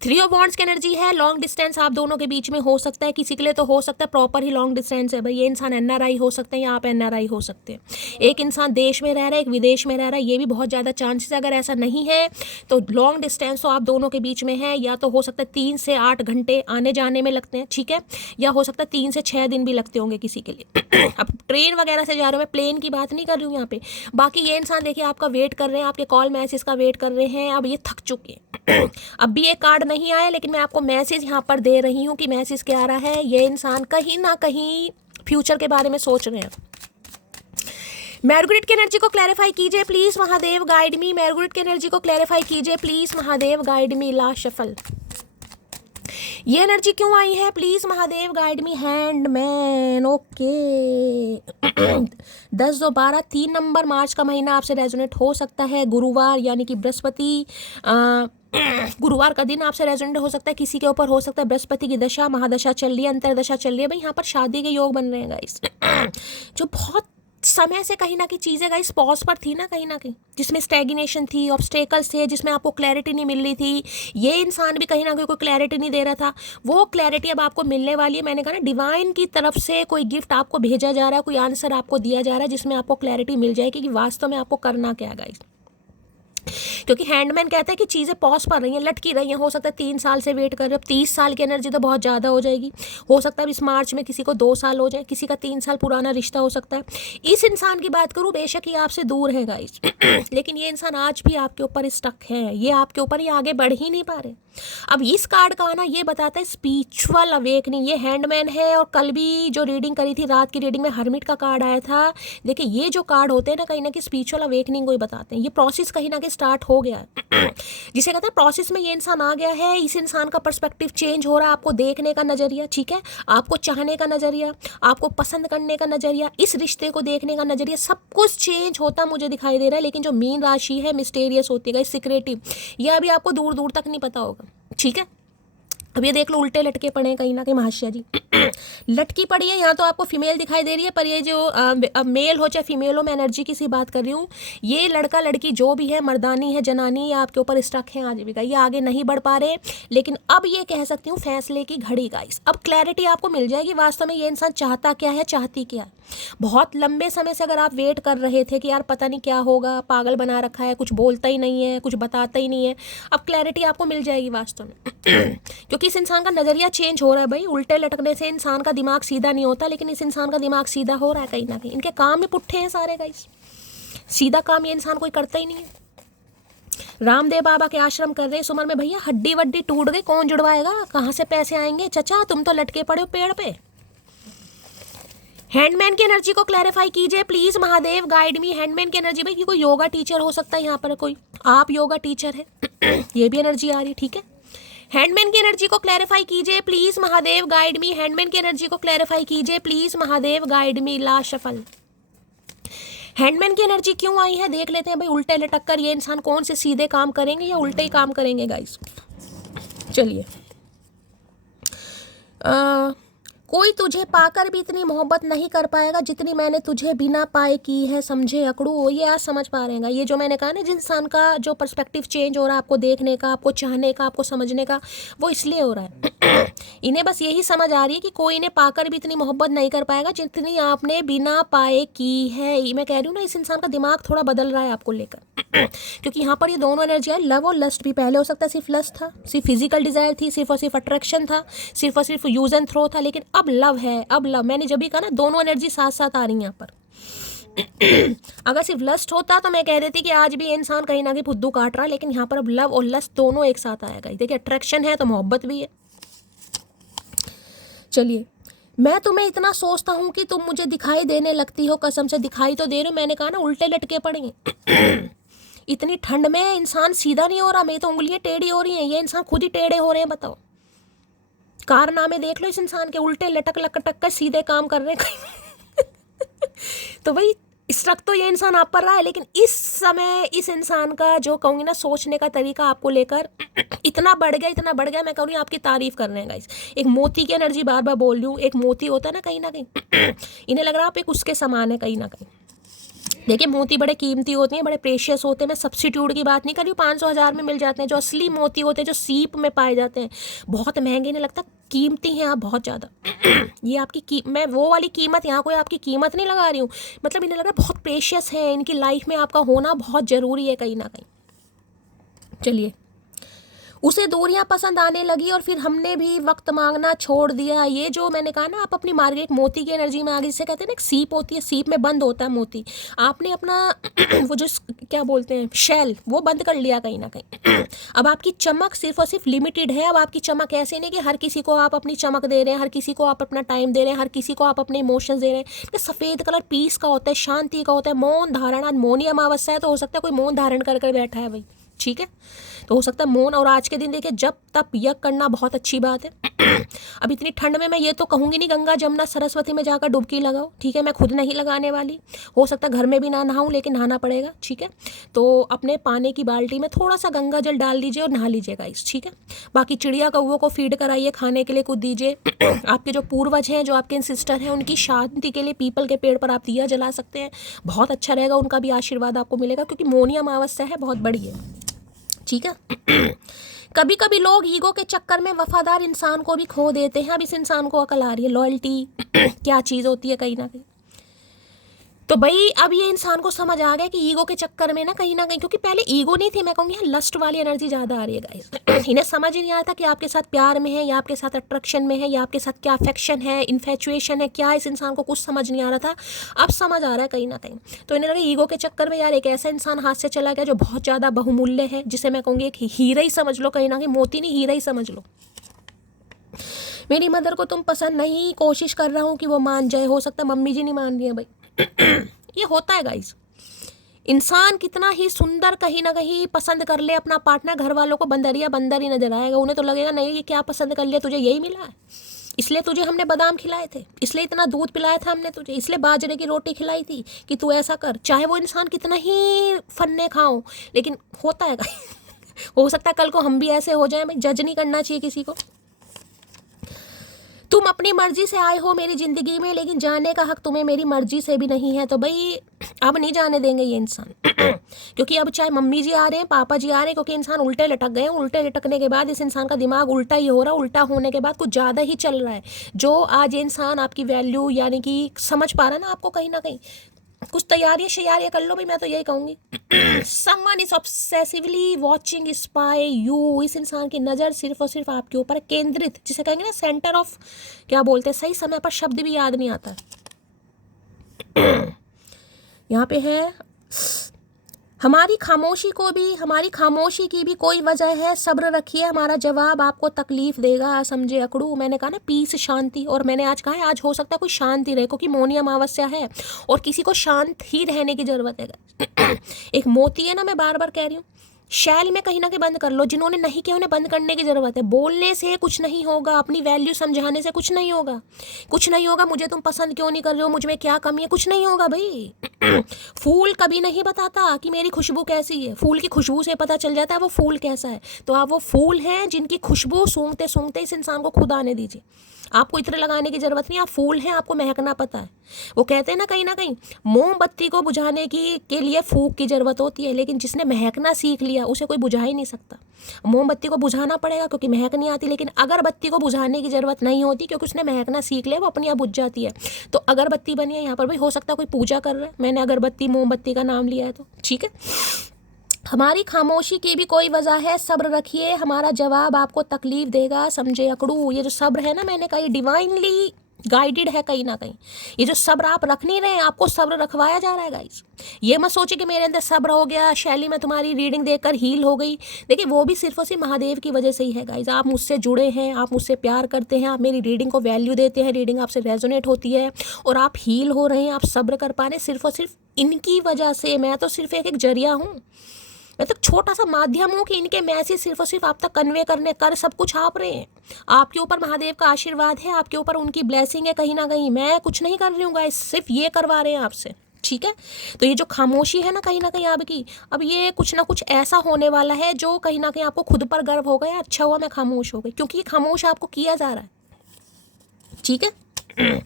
3 ऑफ वॉन्ड्स की एनर्जी है। लॉन्ग डिस्टेंस आप दोनों के बीच में हो सकता है, किसी के लिए तो हो सकता है प्रॉपर ही लॉन्ग डिस्टेंस है भाई। ये इंसान एनआरआई हो सकते हैं या आप एनआरआई हो सकते हैं। एक इंसान देश में रह रहा है, एक विदेश में रह रहा है, ये भी बहुत ज़्यादा चांसेस। अगर ऐसा नहीं है तो लॉन्ग डिस्टेंस तो आप दोनों के बीच में है, या तो हो सकता है 3 से 8 घंटे आने जाने में लगते हैं, ठीक है, या हो सकता है 3 से 6 दिन भी लगते होंगे किसी के लिए। अब ट्रेन वगैरह से जा रहे हो, मैं प्लेन की बात नहीं कर रही हूँ यहाँ पे। बाकी ये इंसान देखिए आपका वेट कर रहे हैं, आपके कॉल मैसेज का वेट कर रहे हैं। अब ये थक चुके हैं। अब भी ये कार्ड नहीं आया, लेकिन मैं आपको मैसेज यहाँ पर दे रही हूँ कि मैसेज क्या आ रहा है। ये इंसान कहीं ना कहीं फ्यूचर के बारे में सोच रहे हैं। मैर्गरेट की एनर्जी को क्लैरिफाई कीजिए please Mahadev guide me. Margaret की एनर्जी को क्लैरिफाई कीजिए please Mahadev guide me. Last shuffle. ये एनर्जी क्यों आई है? Please Mahadev guide me. Hanged man, okay. 10 2 12 3 number मार्च का महीना आपसे रेजोनेट हो सकता है। गुरुवार यानी कि बृहस्पति, गुरुवार का दिन आपसे रेजोनेट हो सकता है। किसी के ऊपर हो सकता है बृहस्पति की दशा, महादशा चल रही है, अंतरदशा चल रही है। भाई यहाँ पर शादी के योग बन रहे हैं गाइस। जो बहुत समय से कहीं ना कहीं चीज़ें गाइस पॉज पर थी ना, कहीं ना कहीं जिसमें स्टैग्नेशन थी, ऑब्स्टेकल्स थे, जिसमें आपको क्लैरिटी नहीं मिल रही थी। ये इंसान भी कहीं ना कहीं कोई क्लैरिटी नहीं दे रहा था, वो क्लैरिटी अब आपको मिलने वाली है। मैंने कहा ना, डिवाइन की तरफ से कोई गिफ्ट आपको भेजा जा रहा है, कोई आंसर आपको दिया जा रहा है, जिसमें आपको क्लैरिटी मिल जाएगी कि वास्तव में आपको करना क्या है गाइस। क्योंकि हैंडमैन कहता है कि चीज़ें पॉज पर रही हैं, लटकी रही हैं। हो सकता है 3 साल से वेट कर रहे हो, अब 30 साल की एनर्जी तो बहुत ज़्यादा हो जाएगी। हो सकता है अब इस मार्च में किसी को 2 साल हो जाए, किसी का 3 साल पुराना रिश्ता हो सकता है। इस इंसान की बात करूँ, बेशक ये आपसे दूर है गाइस लेकिन ये इंसान आज भी आपके ऊपर स्टक है, ये आपके ऊपर ये आगे बढ़ ही नहीं पा रहे। अब इस कार्ड का आना ये बताता है स्पिरिचुअल अवेकनिंग। ये हैंडमैन है, और कल भी जो रीडिंग करी थी रात की रीडिंग में हर्मिट का कार्ड आया था। देखिए ये जो कार्ड होते हैं ना, कहीं ना कहीं स्पिरिचुअल अवेकनिंग को ही बताते हैं। ये प्रोसेस कहीं ना कहीं स्टार्ट हो गया है जिसे कहते हैं प्रोसेस में ये इंसान आ गया है। इस इंसान का पर्सपेक्टिव चेंज हो रहा है, आपको देखने का नजरिया, ठीक है, आपको चाहने का नजरिया, आपको पसंद करने का नजरिया, इस रिश्ते को देखने का नजरिया, सब कुछ चेंज होता मुझे दिखाई दे रहा है। लेकिन जो मीन राशि है मिस्टेरियस होती है, सीक्रेटिव, यह अभी आपको दूर दूर तक नहीं पता होगा, ठीक है। अब ये देख लो उल्टे लटके पड़े हैं कहीं ना कहीं महाशय जी लटकी पड़ी है। यहाँ तो आपको फीमेल दिखाई दे रही है, पर ये जो मेल हो चाहे फीमेल हो, मैं एनर्जी की सी बात कर रही हूँ। ये लड़का लड़की जो भी है, मर्दानी है जनानी, ये आपके ऊपर स्टक है आज भी का, ये आगे नहीं बढ़ पा रहे। लेकिन अब ये कह सकती हूँ फैसले की घड़ी गाइस, अब क्लैरिटी आपको मिल जाएगी वास्तव में ये इंसान चाहता क्या है, चाहती क्या है। बहुत लंबे समय से अगर आप वेट कर रहे थे कि यार पता नहीं क्या होगा, पागल बना रखा है, कुछ बोलता ही नहीं है, कुछ बताता ही नहीं है, अब क्लैरिटी आपको मिल जाएगी वास्तव में क्योंकि इस इंसान का नज़रिया चेंज हो रहा है भाई। उल्टे लटकने से इंसान का दिमाग सीधा नहीं होता, लेकिन इस इंसान का दिमाग सीधा हो रहा है कहीं ना कहीं। इनके काम में पुट्ठे हैं सारे गाइस, सीधा काम ये इंसान कोई करता ही नहीं है। रामदेव बाबा के आश्रम कर रहे हैं इस उम्र में भैया, हड्डी वड्डी टूट गई, कौन जुड़वाएगा, कहाँ से पैसे आएंगे चचा, तुम तो लटके पड़े हो पेड़ पे। हैंडमैन की एनर्जी को क्लैरिफाई कीजिए please, Mahadev guide me. Hangman की एनर्जी भाई, कोई योगा टीचर हो सकता है यहाँ पर, कोई आप योगा टीचर है ये भी एनर्जी आ रही, ठीक है। हैंडमैन की एनर्जी को क्लैरिफाई कीजिए please, Mahadev guide me. Hangman की एनर्जी को क्लैरिफाई कीजिए प्लीज, महादेव गाइड मी। ला शफल, हैंडमैन की एनर्जी क्यों आई है देख लेते हैं भाई। उल्टे लटक कर ये इंसान कौन से सीधे काम करेंगे या उल्टे ही काम करेंगे गाइस। चलिए, कोई तुझे पाकर भी इतनी मोहब्बत नहीं कर पाएगा जितनी मैंने तुझे बिना पाए की है, समझे अकड़ू। ये आज समझ पा रहे हैं। ये जो मैंने कहा ना, जिस इंसान का जो पर्सपेक्टिव चेंज हो रहा है, आपको देखने का, आपको चाहने का, आपको समझने का, वो इसलिए हो रहा है इन्हें बस यही समझ आ रही है कि कोई इन्हें पाकर भी इतनी मोहब्बत नहीं कर पाएगा जितनी आपने बिना पाए की है। मैं कह रही हूँ ना, इस इंसान का दिमाग थोड़ा बदल रहा है आपको लेकर क्योंकि यहाँ पर ये दोनों एनर्जी है, लव और लस्ट भी। पहले हो सकता है सिर्फ लस्ट था, सिर्फ फिजिकल डिजायर थी, सिर्फ और सिर्फ अट्रैक्शन था, सिर्फ और सिर्फ यूज एंड थ्रो था, लेकिन अब लव है, अब लव। मैंने जब भी कहा ना, दोनों एनर्जी साथ साथ आ रही हैं यहाँ पर अगर सिर्फ लस्ट होता तो मैं कह देती कि आज भी इंसान कहीं ना कहीं फुद्दू काट रहा है, लेकिन यहाँ पर अब लव और लस्ट दोनों एक साथ आएगा। देखिए, अट्रैक्शन है तो मोहब्बत भी है। चलिए, मैं तुम्हें इतना सोचता हूँ कि तुम मुझे दिखाई देने लगती हो, कसम से दिखाई तो दे रहे हो। मैंने कहा ना, उल्टे लटके पड़ेंगे इतनी ठंड में इंसान सीधा नहीं हो रहा, मेरी तो उंगलियां टेढ़ी हो रही हैं, ये इंसान खुद ही टेढ़े हो रहे हैं। बताओ, कारनामे देख लो इस इंसान के, उल्टे लटक लटक कर सीधे काम कर रहे हैं तो भाई स्ट्रक तो ये इंसान आप पर रहा है, लेकिन इस समय इस इंसान का जो कहूँगी ना, सोचने का तरीका आपको लेकर इतना बढ़ गया, इतना बढ़ गया। मैं कहूँगी आपकी तारीफ कर रहे हैं गाइस। एक मोती की एनर्जी बार बार बोल रही हूँ, एक मोती होता है ना कहीं ना कहीं इन्हें लग रहा है आप एक उसके समान है कहीं ना कहीं। देखिए, मोती बड़े कीमती होते हैं, बड़े प्रेशियस होते हैं। मैं सब्सिट्यूट की बात नहीं कर रही हूँ, 500-1000 में मिल जाते हैं। जो असली मोती होते हैं, जो सीप में पाए जाते हैं, बहुत महंगे नहीं लगता, कीमती हैं आप बहुत ज़्यादा ये आपकी मैं वो वाली कीमत, यहाँ कोई आपकी कीमत नहीं लगा रही हूँ, मतलब इन्हें लग रहा है बहुत प्रेशियस है, इनकी लाइफ में आपका होना बहुत ज़रूरी है कहीं ना कहीं। चलिए, उसे दूरियां पसंद आने लगी और फिर हमने भी वक्त मांगना छोड़ दिया। ये जो मैंने कहा ना, आप अपनी मार्केट मोती की एनर्जी में आगे, जिसे कहते हैं ना, एक सीप होती है, सीप में बंद होता है मोती। आपने अपना वो जो क्या बोलते हैं शेल, वो बंद कर लिया कहीं ना कहीं अब आपकी चमक सिर्फ और सिर्फ लिमिटेड है। अब आपकी चमक ऐसे नहीं कि हर किसी को आप अपनी चमक दे रहे हैं, हर किसी को आप अपना टाइम दे रहे हैं, हर किसी को आप अपने इमोशंस दे रहे हैं। सफ़ेद कलर पीस का होता है, शांति का होता है, मौन धारण। आज मौनी अमावस्या है, तो हो सकता है कोई मौन धारण कर बैठा है भाई, ठीक है, तो हो सकता है मौन। और आज के दिन देखिए, जब तप यज्ञ करना बहुत अच्छी बात है अब इतनी ठंड में मैं ये तो कहूँगी नहीं गंगा जमुना सरस्वती में जाकर डुबकी लगाओ, ठीक है, मैं खुद नहीं लगाने वाली। हो सकता है घर में भी ना नहाऊं, लेकिन नहाना पड़ेगा, ठीक है। तो अपने पानी की बाल्टी में थोड़ा सा गंगा जल डाल लीजिए और नहा लीजिएगा इस, ठीक है। बाकी चिड़िया कौवों को फीड कराइए, खाने के लिए कुछ दीजिए आपके जो पूर्वज हैं, जो आपके सिस्टर हैं, उनकी शांति के लिए पीपल के पेड़ पर आप दिया जला सकते हैं, बहुत अच्छा रहेगा, उनका भी आशीर्वाद आपको मिलेगा, क्योंकि मौनी अमावस्या है, बहुत बड़ी है, ठीक है। कभी कभी लोग ईगो के चक्कर में वफादार इंसान को भी खो देते हैं। अब इस इंसान को अकल आ रही है लॉयल्टी क्या चीज़ होती है कहीं ना कहीं। तो भाई अब ये इंसान को समझ आ गया कि ईगो के चक्कर में ना कहीं, क्योंकि पहले ईगो नहीं थी, मैं कहूँगी यहाँ लस्ट वाली एनर्जी ज़्यादा आ रही है गाइस। इन्हें समझ ही नहीं आ रहा था कि आपके साथ प्यार में है या आपके साथ अट्रैक्शन में है या आपके साथ क्या अफेक्शन है, इन्फेचुएशन है, क्या इस इंसान को कुछ समझ नहीं आ रहा था। अब समझ आ रहा है कहीं ना कहीं। तो इन्हें लगा ईगो के चक्कर में यार एक ऐसा इंसान हाथ से चला गया जो बहुत ज़्यादा बहुमूल्य है, जिसे मैं कहूँगी एक हीरा ही समझ लो, कहीं ना कहीं मोती नहीं हीरा ही समझ लो। मेरी मदर को तुम पसंद नहीं, कोशिश कर रहा हूँ कि वो मान जाए, हो सकता है मम्मी जी नहीं मान रही है भाई। ये होता है गाइस, इंसान कितना ही सुंदर कहीं ना कहीं पसंद कर ले अपना पार्टनर, घर वालों को बंदरिया बंदर ही नजर आएगा। उन्हें तो लगेगा नहीं ये क्या पसंद कर लिया, तुझे यही मिला है, इसलिए तुझे हमने बादाम खिलाए थे, इसलिए इतना दूध पिलाया था हमने तुझे, इसलिए बाजरे की रोटी खिलाई थी कि तू ऐसा कर। चाहे वो इंसान कितना ही फन्ने खाओ, लेकिन होता है हो सकता है कल को हम भी ऐसे हो जाए। भाई जज नहीं करना चाहिए किसी को। तुम अपनी मर्जी से आए हो मेरी ज़िंदगी में, लेकिन जाने का हक तुम्हें मेरी मर्जी से भी नहीं है। तो भाई अब नहीं जाने देंगे ये इंसान। क्योंकि अब चाहे मम्मी जी आ रहे हैं, पापा जी आ रहे हैं, क्योंकि इंसान उल्टे लटक गए हैं। उल्टे लटकने के बाद इस इंसान का दिमाग उल्टा ही हो रहा है, उल्टा होने के बाद कुछ ज़्यादा ही चल रहा है। जो आज ये इंसान आपकी वैल्यू यानी कि समझ पा रहा है ना आपको, कहीं ना कहीं कुछ तैयारियां शैयारियां कर लो भाई, मैं तो यही कहूँगी। Someone is obsessively watching spy you. इस इंसान की नज़र सिर्फ और सिर्फ आपके ऊपर केंद्रित, जिसे कहेंगे ना सेंटर ऑफ, क्या बोलते हैं, सही समय पर शब्द भी याद नहीं आता। यहाँ पे है हमारी खामोशी की भी कोई वजह है, सब्र रखिए, हमारा जवाब आपको तकलीफ देगा, समझे अकड़ू। मैंने कहा ना पीस, शांति, और मैंने आज कहा है आज हो सकता है कोई शांति रहे, क्योंकि मौनी अमावस्या है और किसी को शांत ही रहने की ज़रूरत है। एक मोती है ना, मैं बार बार कह रही हूँ, शैल में कहीं ना कहीं बंद कर लो। जिन्होंने नहीं किया उन्हें बंद करने की ज़रूरत है। बोलने से कुछ नहीं होगा, अपनी वैल्यू समझाने से कुछ नहीं होगा, कुछ नहीं होगा। मुझे तुम पसंद क्यों नहीं कर रहे हो, मुझ में क्या कमी है, कुछ नहीं होगा भाई। फूल कभी नहीं बताता कि मेरी खुशबू कैसी है, फूल की खुशबू से पता चल जाता है वो फूल कैसा है। तो आप वो फूल हैं जिनकी खुशबू सूंघते सूंघते इस इंसान को खुद आने दीजिए। आपको इत्र लगाने की ज़रूरत नहीं, आप फूल हैं, आपको महकना पता है। वो कहते हैं ना कहीं ना कहीं मोमबत्ती को बुझाने की के लिए फूंक की ज़रूरत होती है, लेकिन जिसने महकना सीख लिया उसे कोई बुझा ही नहीं सकता। मोमबत्ती को बुझाना पड़ेगा क्योंकि महक नहीं आती, लेकिन अगरबत्ती को बुझाने की ज़रूरत नहीं होती क्योंकि उसने महकना सीख लिया, वो अपनी आप बुझ जाती है। तो अगरबत्ती बनी है यहाँ पर भाई, हो सकता है कोई पूजा कर रहा है, मैंने अगरबत्ती मोमबत्ती का नाम लिया है तो ठीक है। हमारी खामोशी की भी कोई वजह है, सब्र रखिए, हमारा जवाब आपको तकलीफ देगा, समझे अकड़ू। ये जो सब्र है ना, मैंने कहा ये डिवाइनली गाइडेड है कहीं ना कहीं। ये जो सब्र आप रख नहीं रहे, आपको सब्र रखवाया जा रहा है गाइस। ये मत सोचिए कि मेरे अंदर सब्र हो गया, शैली में तुम्हारी रीडिंग देखकर हील हो गई। देखिए वो भी सिर्फ और सिर्फ महादेव की वजह से ही है गाइस। आप मुझसे जुड़े हैं, आप मुझसे प्यार करते हैं, आप मेरी रीडिंग को वैल्यू देते हैं, रीडिंग आपसे रेजोनेट होती है और आप हील हो रहे हैं, आप सब्र कर पा रहे हैं, सिर्फ और सिर्फ इनकी वजह से। मैं तो सिर्फ एक जरिया हूँ, मैं तो छोटा सा माध्यम हूँ कि इनके मैसेज सिर्फ और सिर्फ आप तक कन्वे करने कर सब कुछ आप रहे हैं। आपके ऊपर महादेव का आशीर्वाद है, आपके ऊपर उनकी ब्लेसिंग है कहीं ना कहीं। मैं कुछ नहीं कर रही हूँ गाइस, सिर्फ ये करवा रहे हैं आपसे, ठीक है। तो ये जो खामोशी है ना कहीं आपकी, अब ये कुछ ना कुछ ऐसा होने वाला है जो कहीं ना कहीं आपको खुद पर गर्व हो गया, अच्छा हुआ मैं खामोश हो गई, क्योंकि ये खामोश आपको किया जा रहा है, ठीक है।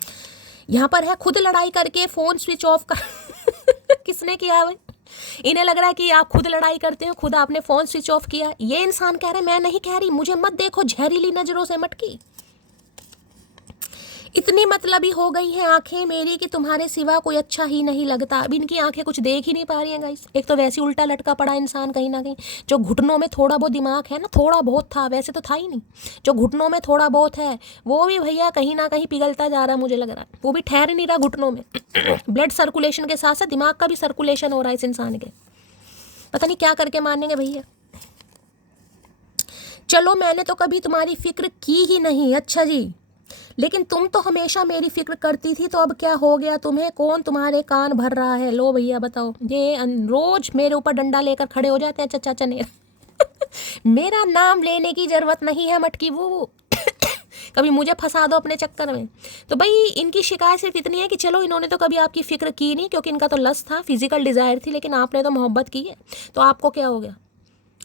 यहाँ पर है खुद लड़ाई करके फ़ोन स्विच ऑफ कर। किसने किया भाई? इन्हें लग रहा है कि आप खुद लड़ाई करते हो, खुद आपने फ़ोन स्विच ऑफ किया। ये इंसान कह रहे मैं नहीं कह रही, मुझे मत देखो जहरीली नज़रों से मटकी। इतनी मतलबी हो गई हैं आंखें मेरी कि तुम्हारे सिवा कोई अच्छा ही नहीं लगता। अब इनकी आंखें कुछ देख ही नहीं पा रही हैं गाइस। एक तो वैसे उल्टा लटका पड़ा इंसान कहीं ना कहीं, जो घुटनों में थोड़ा बहुत दिमाग है ना, थोड़ा बहुत था, वैसे तो था ही नहीं, जो घुटनों में थोड़ा बहुत है वो भी भैया कहीं ना कहीं पिघलता जा रहा है, मुझे लग रहा है वो भी ठहर नहीं रहा घुटनों में। ब्लड सर्कुलेशन के साथ साथ दिमाग का भी सर्कुलेशन हो रहा है इस इंसान के, पता नहीं क्या करके मानेंगे भैया। चलो मैंने तो कभी तुम्हारी फिक्र की ही नहीं, अच्छा जी, लेकिन तुम तो हमेशा मेरी फिक्र करती थी, तो अब क्या हो गया तुम्हें, कौन तुम्हारे कान भर रहा है? लो भैया बताओ, ये रोज मेरे ऊपर डंडा लेकर खड़े हो जाते हैं चाचा चने। मेरा नाम लेने की जरूरत नहीं है मटकी वो। कभी मुझे फंसा दो अपने चक्कर में। तो भाई इनकी शिकायत सिर्फ इतनी है कि चलो इन्होंने तो कभी आपकी फिक्र की नहीं, क्योंकि इनका तो लस्ट था, फिजिकल डिजायर थी, लेकिन आपने तो मोहब्बत की है, तो आपको क्या हो गया?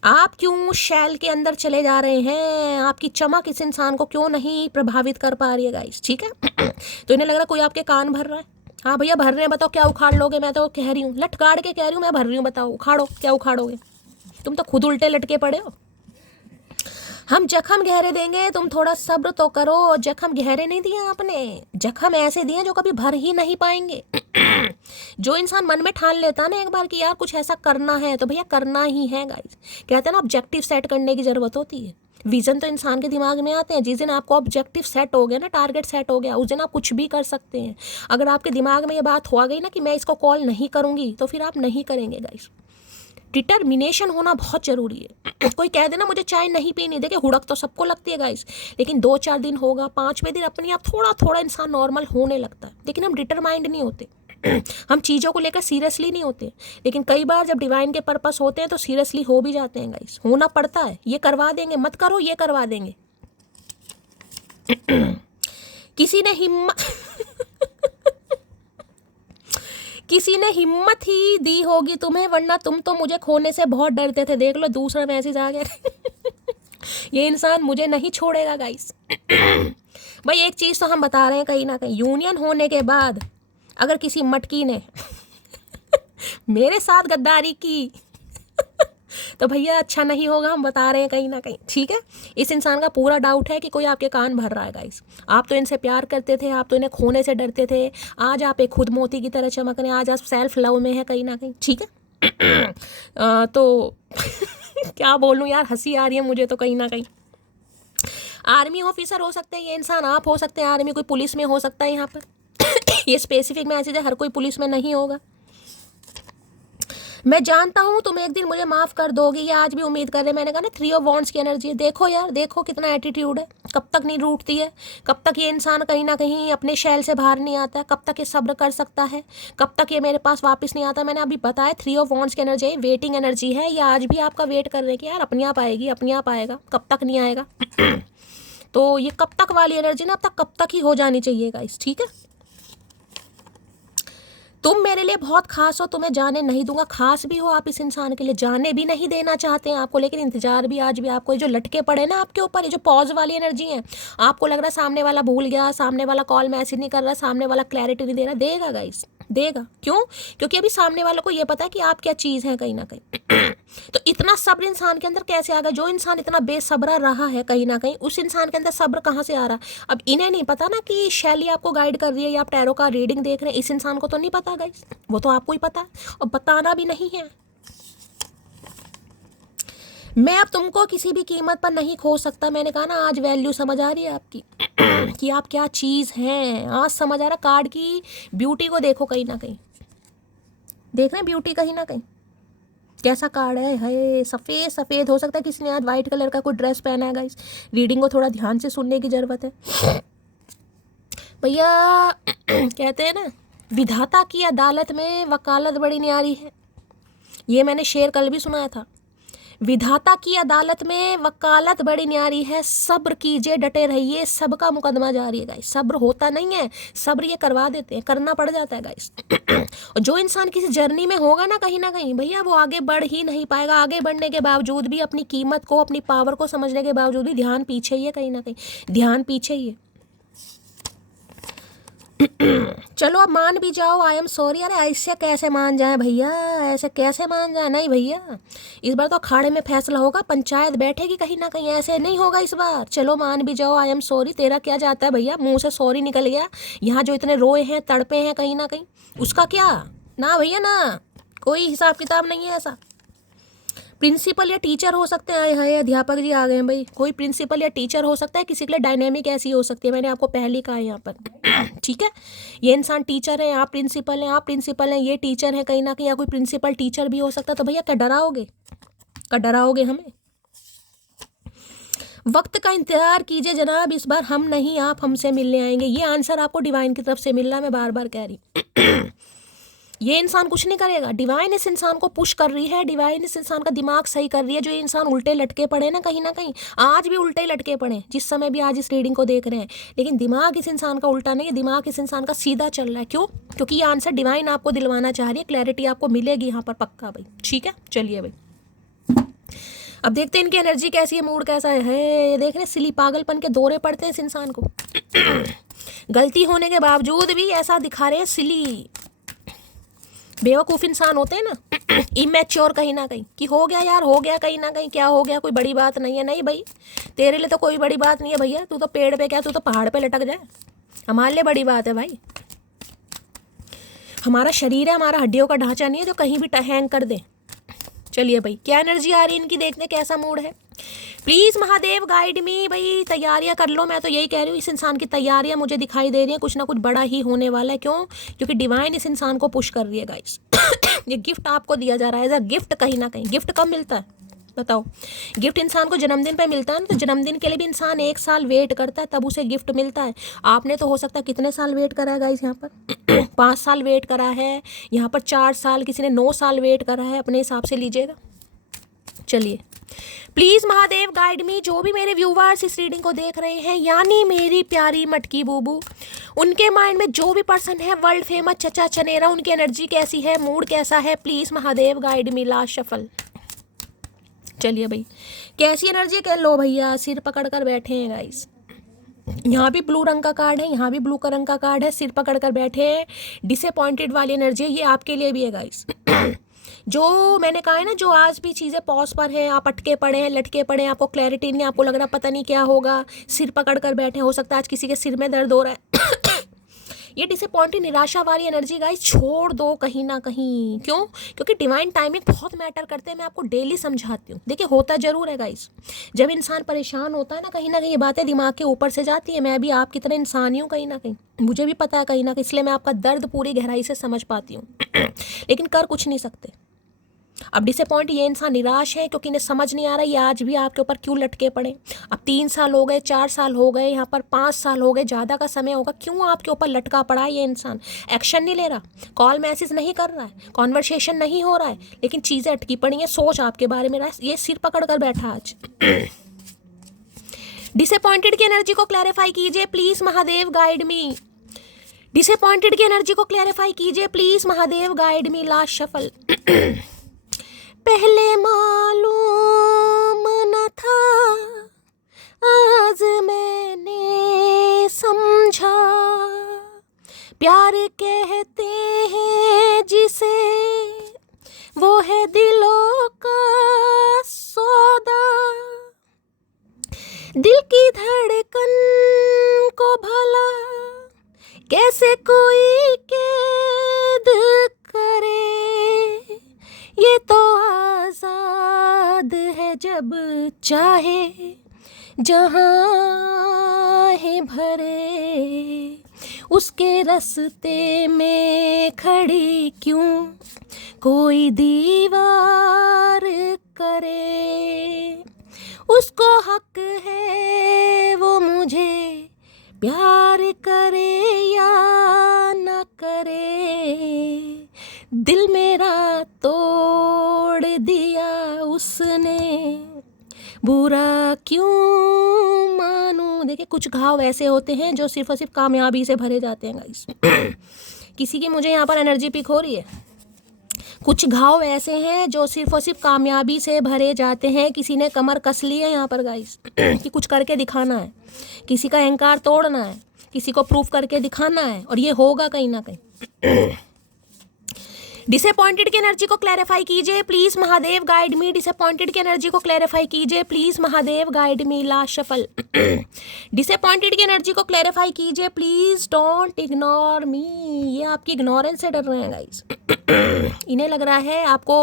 आप क्यों शैल के अंदर चले जा रहे हैं? आपकी चमक इस इंसान को क्यों नहीं प्रभावित कर पा रही है गाइस, ठीक है। तो इन्हें लग रहा है कोई आपके कान भर रहा है। हाँ भैया भर रहे हैं, बताओ क्या उखाड़ लोगे? मैं तो कह रही हूँ, लट काट के कह रही हूँ, मैं भर रही हूँ, बताओ उखाड़ो, क्या उखाड़ोगे? तुम तो खुद उल्टे लटके पड़े हो। हम जख्म गहरे देंगे, तुम थोड़ा सब्र तो करो। जख्म गहरे नहीं दिए आपने, जख्म ऐसे दिए जो कभी भर ही नहीं पाएंगे। जो इंसान मन में ठान लेता ना एक बार कि यार कुछ ऐसा करना है, तो भैया करना ही है गाइस। कहते हैं ना ऑब्जेक्टिव सेट करने की जरूरत होती है। विजन तो इंसान के दिमाग में आते हैं। जिस दिन आपको ऑब्जेक्टिव सेट हो गया ना, टारगेट सेट हो गया, उस दिन आप कुछ भी कर सकते हैं। अगर आपके दिमाग में ये बात हो गई ना कि मैं इसको कॉल नहीं करूंगी, तो फिर आप नहीं करेंगे गाइस। डिटर्मिनेशन होना बहुत जरूरी है। कोई कह देना मुझे चाय नहीं पीनी, देखिए हुड़क तो सबको लगती है गाइस, लेकिन 2-4 दिन होगा, 5वें दिन अपने आप थोड़ा थोड़ा इंसान नॉर्मल होने लगता है। लेकिन हम डिटरमाइंड नहीं होते। हम चीज़ों को लेकर सीरियसली नहीं होते, लेकिन कई बार जब डिवाइन के पर्पस होते हैं तो सीरियसली हो भी जाते हैं गाइस। होना पड़ता है। ये करवा देंगे, मत करो, ये करवा देंगे। किसी ने हिम्मत ही दी होगी तुम्हें, वरना तुम तो मुझे खोने से बहुत डरते थे। देख लो दूसरा मैसेज आ गया। ये इंसान मुझे नहीं छोड़ेगा गाइस। भाई एक चीज़ तो हम बता रहे हैं, कहीं ना कहीं यूनियन होने के बाद अगर किसी मटकी ने मेरे साथ गद्दारी की तो भैया अच्छा नहीं होगा, हम बता रहे हैं कहीं ना कहीं। ठीक है, इस इंसान का पूरा डाउट है कि कोई आपके कान भर रहा है गाइस। आप तो इनसे प्यार करते थे, आप तो इन्हें खोने से डरते थे, आज आप एक खुद मोती की तरह चमक रहे हैं, आज आप सेल्फ लव में है कहीं ना कहीं। ठीक है। तो क्या बोलूं यार, हंसी आ रही है मुझे तो कहीं ना कहीं। आर्मी ऑफिसर हो सकते हैं ये इंसान, आप हो सकते हैं आर्मी, कोई पुलिस में हो सकता है यहाँ पर। ये स्पेसिफिक मैसेज है, हर कोई पुलिस में नहीं होगा। मैं जानता हूँ तुम एक दिन मुझे माफ़ कर दोगी, ये आज भी उम्मीद कर रहे। मैंने कहा ना 3 ऑफ वॉन्ड्स की एनर्जी है। देखो यार, देखो कितना एटीट्यूड है, कब तक नहीं रूठती है, कब तक ये इंसान कहीं ना कहीं अपने शैल से बाहर नहीं आता, कब तक ये सब्र कर सकता है, कब तक ये मेरे पास वापस नहीं आता। मैंने अभी बताया 3 ऑफ वॉन्ड्स की एनर्जी है, वेटिंग एनर्जी है। ये आज भी आपका वेट कर रहे हैं कि यार अपने आप आएगी, अपने आप आएगा, कब तक नहीं आएगा। तो ये कब तक वाली एनर्जी ना, अब तक कब तक ही हो जानी चाहिए गाइस। ठीक है, तुम मेरे लिए बहुत खास हो, तुम्हें जाने नहीं दूंगा। खास भी हो आप इस इंसान के लिए, जाने भी नहीं देना चाहते हैं आपको, लेकिन इंतजार भी आज भी आपको। ये जो लटके पड़े ना आपके ऊपर, ये जो पॉज वाली एनर्जी है, आपको लग रहा है सामने वाला भूल गया, सामने वाला कॉल मैसेज नहीं कर रहा, सामने वाला क्लैरिटी नहीं दे रहा। देगा गाइस, देगा। क्यों? क्योंकि अभी सामने वालों को ये पता है कि आप क्या चीज़ है कहीं ना कहीं। तो इतना सब्र इंसान के अंदर कैसे आ गया? जो इंसान इतना बेसब्रा रहा है कहीं ना कहीं, उस इंसान के अंदर सब्र कहाँ से आ रहा है? अब इन्हें नहीं पता ना कि शैली आपको गाइड कर रही है या आप टैरो का रीडिंग देख रहे हैं। इस इंसान को तो नहीं पता गाइस, वो तो आपको ही पता है और बताना भी नहीं है। मैं अब तुमको किसी भी कीमत पर नहीं खो सकता। मैंने कहा ना, आज वैल्यू समझ आ रही है आपकी कि आप क्या चीज़ हैं। आज समझ आ रहा, कार्ड की ब्यूटी को देखो कहीं ना कहीं, देख रहे हैं ब्यूटी कहीं ना कहीं, कैसा कार्ड है। सफ़ेद सफ़ेद, हो सकता है किसी ने आज वाइट कलर का कोई ड्रेस पहना है गाइस। रीडिंग को थोड़ा ध्यान से सुनने की ज़रूरत है भैया। कहते हैं ना, विधाता की अदालत में वकालत बड़ी न्यारी है। ये मैंने शेर कल भी सुनाया था। विधाता की अदालत में वकालत बड़ी न्यारी है, सब्र कीजिए, डटे रहिए, सबका मुकदमा जारी है गाइस। सब्र होता नहीं है, सब्र ये करवा देते हैं, करना पड़ जाता है गाइस। और जो इंसान किसी जर्नी में होगा ना कहीं भैया, वो आगे बढ़ ही नहीं पाएगा। आगे बढ़ने के बावजूद भी, अपनी कीमत को, अपनी पावर को समझने के बावजूद भी ध्यान पीछे ही है कहीं ना कहीं, ध्यान पीछे ही है। चलो अब मान भी जाओ, आई एम सॉरी। अरे ऐसे कैसे मान जाए भैया, ऐसे कैसे मान जाए? नहीं भैया, इस बार तो अखाड़े में फैसला होगा, पंचायत बैठेगी कहीं ना कहीं, ऐसे नहीं होगा इस बार। चलो मान भी जाओ, आई एम सॉरी। तेरा क्या जाता है भैया, मुंह से सॉरी निकल गया। यहाँ जो इतने रोए हैं, तड़पे हैं कहीं ना कहीं, उसका क्या? ना भैया ना, कोई हिसाब किताब नहीं है ऐसा। प्रिंसिपल या टीचर हो सकते हैं, हाय अध्यापक जी आ गए हैं भाई। कोई प्रिंसिपल या टीचर हो सकता है, किसी के लिए डायनेमिक ऐसी हो सकती है। मैंने आपको पहले कहा है यहाँ पर। ठीक है, ये इंसान टीचर है, आप प्रिंसिपल हैं, आप प्रिंसिपल हैं, ये टीचर है कहीं ना कहीं, या कोई प्रिंसिपल टीचर भी हो सकता है। तो भैया क्या डराओगे, क्या डराओगे हमें? वक्त का इंतजार कीजिए जनाब, इस बार हम नहीं आप हमसे मिलने आएंगे। ये आंसर आपको डिवाइन की तरफ से मिल रहा है, मैं बार बार कह रही। ये इंसान कुछ नहीं करेगा, डिवाइन इस इंसान को पुश कर रही है, डिवाइन इस इंसान का दिमाग सही कर रही है। जो ये इंसान उल्टे लटके पड़े ना कहीं ना कहीं, आज भी उल्टे लटके पड़े, जिस समय भी आज इस रीडिंग को देख रहे हैं, लेकिन दिमाग इस इंसान का उल्टा नहीं है, दिमाग इस इंसान का सीधा चल रहा है। क्यों? क्योंकि ये आंसर डिवाइन आपको दिलवाना चाह रही है, क्लैरिटी आपको मिलेगी यहाँ पर पक्का भाई। ठीक है, चलिए भाई, अब देखते हैं इनकी एनर्जी कैसी है, मूड कैसा है। देख रहे सिली पागलपन के दौरे पड़ते हैं इस इंसान को। गलती होने के बावजूद भी ऐसा दिखा रहे हैं, सिली बेवकूफ़ इंसान होते हैं ना, इमेच्योर कहीं ना कहीं, कि हो गया यार, हो गया कहीं ना कहीं, क्या हो गया, कोई बड़ी बात नहीं है। नहीं भाई, तेरे लिए तो कोई बड़ी बात नहीं है भैया, तू तो पेड़ पे क्या, तू तो पहाड़ पे लटक जाए, हमारे लिए बड़ी बात है भाई। हमारा शरीर है, हमारा हड्डियों का ढांचा नहीं है जो कहीं भी हैंग कर दे। चलिए भाई, क्या एनर्जी आ रही है इनकी, देखने कैसा मूड है। प्लीज़ महादेव गाइड मी। भाई तैयारियां कर लो, मैं तो यही कह रही हूँ। इस इंसान की तैयारियां मुझे दिखाई दे रही हैं, कुछ ना कुछ बड़ा ही होने वाला है। क्यों? क्योंकि डिवाइन इस इंसान को पुश कर रही है गाइस। ये गिफ्ट आपको दिया जा रहा है एज अ गिफ्ट। कहीं ना कहीं गिफ्ट कब मिलता है बताओ? गिफ्ट इंसान को जन्मदिन पे मिलता है ना, तो जन्मदिन के लिए भी इंसान 1 साल वेट करता है, तब उसे गिफ्ट मिलता है। आपने तो हो सकता है कितने साल वेट करा है गाइस यहाँ पर? 5 साल वेट करा है, यहाँ पर 4 साल, किसी ने 9 साल वेट करा है, अपने हिसाब से लीजिएगा। चलिए प्लीज महादेव गाइड मी। जो भी मेरे व्यूवर्स इस रीडिंग को देख रहे हैं, यानी मेरी प्यारी मटकी बूबू, उनके माइंड में जो भी पर्सन है वर्ल्ड फेमस चचा चनेरा, उनकी एनर्जी कैसी है, मूड कैसा है, please Mahadev guide me. Last shuffle. चलिए भाई, कैसी एनर्जी कह लो भैया, सिर पकड़ कर बैठे हैं गाइस। यहाँ भी ब्लू रंग का कार्ड है, यहाँ भी ब्लू का रंग का कार्ड है, सिर पकड़ कर बैठे हैं। डिसअपॉइंटेड वाली एनर्जी है, ये आपके लिए भी है गाइस। जो मैंने कहा है ना, जो आज भी चीज़ें पॉज पर है, आप अटके पड़े हैं, लटके पड़े हैं, आपको क्लैरिटी नहीं, आपको लग रहा पता नहीं क्या होगा, सिर पकड़ कर बैठे, हो सकता है आज किसी के सिर में दर्द हो रहा है। ये डिसअपॉइंटेड, निराशा वाली एनर्जी गाइस छोड़ दो कहीं ना कहीं। क्यों? क्योंकि डिवाइन टाइमिंग बहुत मैटर करते हैं। मैं आपको डेली समझाती हूँ। देखिए होता जरूर है गाइस, जब इंसान परेशान होता है ना कहीं ये बातें दिमाग के ऊपर से जाती है। मैं भी आपकी तरह इंसान ही हूँ कहीं ना कहीं, मुझे भी पता है कहीं ना कहीं, इसलिए मैं आपका दर्द पूरी गहराई से समझ पाती हूँ। लेकिन कर कुछ नहीं सकते। अब डिसअपॉइंट ये इंसान निराश है क्योंकि इन्हें समझ नहीं आ रहा ये आज भी आपके ऊपर क्यों लटके पड़े। अब 3 साल हो गए, 4 साल हो गए, यहाँ पर 5 साल हो गए, ज़्यादा का समय होगा, क्यों आपके ऊपर लटका पड़ा है ये इंसान? एक्शन नहीं ले रहा, कॉल मैसेज नहीं कर रहा है, कॉन्वर्सेशन नहीं हो रहा है, लेकिन चीज़ें अटकी पड़ी हैं, सोच आपके बारे में रहा है, ये सिर पकड़ कर बैठा आज। डिसअपॉइंटेड की एनर्जी को क्लैरिफाई कीजिए please Mahadev guide me. Disappointed की एनर्जी को क्लैरिफाई कीजिए please Mahadev guide me. Last shuffle. पहले मालूम न था, आज मैंने समझा, प्यार कहते हैं जिसे, वो है दिलों का सौदा। दिल की धड़कन को भला कैसे कोई कैद करे, ये तो आजाद है जब चाहे जहाँ है भरे, उसके रास्ते में खड़ी क्यों कोई दीवार करे। उसको हक है वो मुझे प्यार करे या न करे, दिल मेरा तोड़ दिया उसने, बुरा क्यों मानूं। देखिए कुछ घाव ऐसे होते हैं जो सिर्फ और सिर्फ कामयाबी से भरे जाते हैं गाइस। किसी की मुझे यहाँ पर एनर्जी पिक हो रही है। कुछ घाव ऐसे हैं जो सिर्फ और सिर्फ कामयाबी से भरे जाते हैं। किसी ने कमर कस ली है यहाँ पर गाइस कि कुछ करके दिखाना है, किसी का अहंकार तोड़ना है, किसी को प्रूफ करके दिखाना है, और ये होगा कहीं ना कहीं। डिसअपॉइंटेड की एनर्जी को क्लैरिफाई कीजिए please Mahadev guide me. Disappointed की एनर्जी को क्लैरिफाई कीजिए please Mahadev guide me. Last shuffle. Disappointed की एनर्जी को क्लैरिफाई कीजिए प्लीज, डोंट इग्नोर मी। ये आपकी इग्नोरेंस से डर रहे हैं गाइस। इन्हें लग रहा है आपको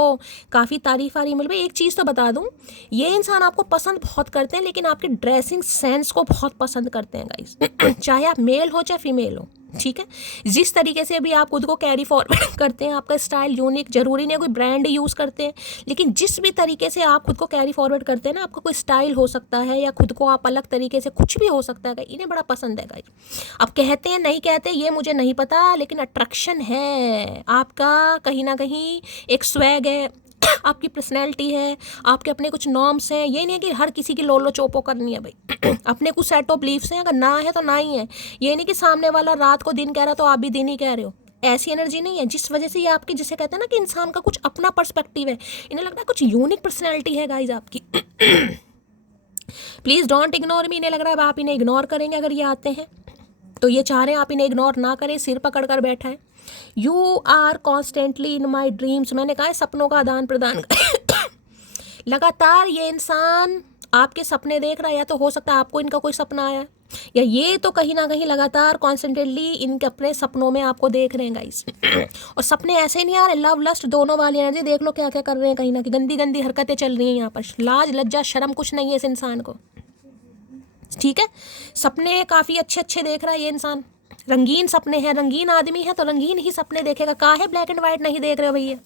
काफ़ी तारीफ आ रही मिल रही। एक चीज़ तो बता दूं, ये इंसान आपको पसंद बहुत करते हैं, लेकिन आपके ड्रेसिंग सेंस को बहुत पसंद करते हैं गाइस। चाहे आप मेल हो चाहे फीमेल हो, ठीक है। जिस तरीके से अभी आप खुद को कैरी फॉरवर्ड करते हैं, आपका स्टाइल यूनिक, जरूरी नहीं है कोई ब्रांड यूज़ करते हैं, लेकिन जिस भी तरीके से आप खुद को कैरी फॉरवर्ड करते हैं ना, आपका कोई स्टाइल हो सकता है या खुद को आप अलग तरीके से, कुछ भी हो सकता है, इन्हें बड़ा पसंद है गाइस। अब कहते हैं नहीं कहते ये मुझे नहीं पता, लेकिन अट्रैक्शन है आपका, कहीं ना कहीं एक स्वैग है, आपकी पर्सनैलिटी है, आपके अपने कुछ नॉर्म्स हैं। ये नहीं है कि हर किसी की लोलो चोपो करनी है भाई। अपने कुछ सेट ऑफ बिलीफ्स हैं, अगर ना है तो ना ही है। ये नहीं कि सामने वाला रात को दिन कह रहा तो आप भी दिन ही कह रहे हो, ऐसी एनर्जी नहीं है। जिस वजह से ये आपकी, जिसे कहते हैं ना कि इंसान का कुछ अपना पर्सपेक्टिव है, इन्हें लगता है कुछ यूनिक पर्सनैलिटी है गाइज आपकी। Please don't ignore me. इन्हें लग रहा है आप इन्हें इग्नोर करेंगे अगर ये आते हैं, तो ये चाह रहे हैं आप इन्हें इग्नोर ना करें, सिर पकड़ कर बैठा है। You are constantly in my dreams. मैंने कहा है सपनों का आदान प्रदान। लगातार ये इंसान आपके सपने देख रहा है, या तो हो सकता है आपको इनका कोई सपना आया, या ये तो कहीं ना कहीं लगातार कॉन्सेंट्रेटली इनके अपने सपनों में आपको देख रहे हैं गाइस। और सपने ऐसे ही नहीं आ रहे, लव लस्ट दोनों वाली एनर्जी। देख लो क्या क्या कर रहे हैं, कहीं ना कहीं गंदी गंदी हरकतें चल रही हैं यहाँ पर। लाज लज्जा शर्म कुछ नहीं है इस इंसान को, ठीक है। सपने काफ़ी अच्छे अच्छे देख रहा है ये इंसान, रंगीन सपने हैं, रंगीन आदमी है तो रंगीन ही सपने देखेगा। काहे ब्लैक एंड व्हाइट नहीं देख रहे भैया।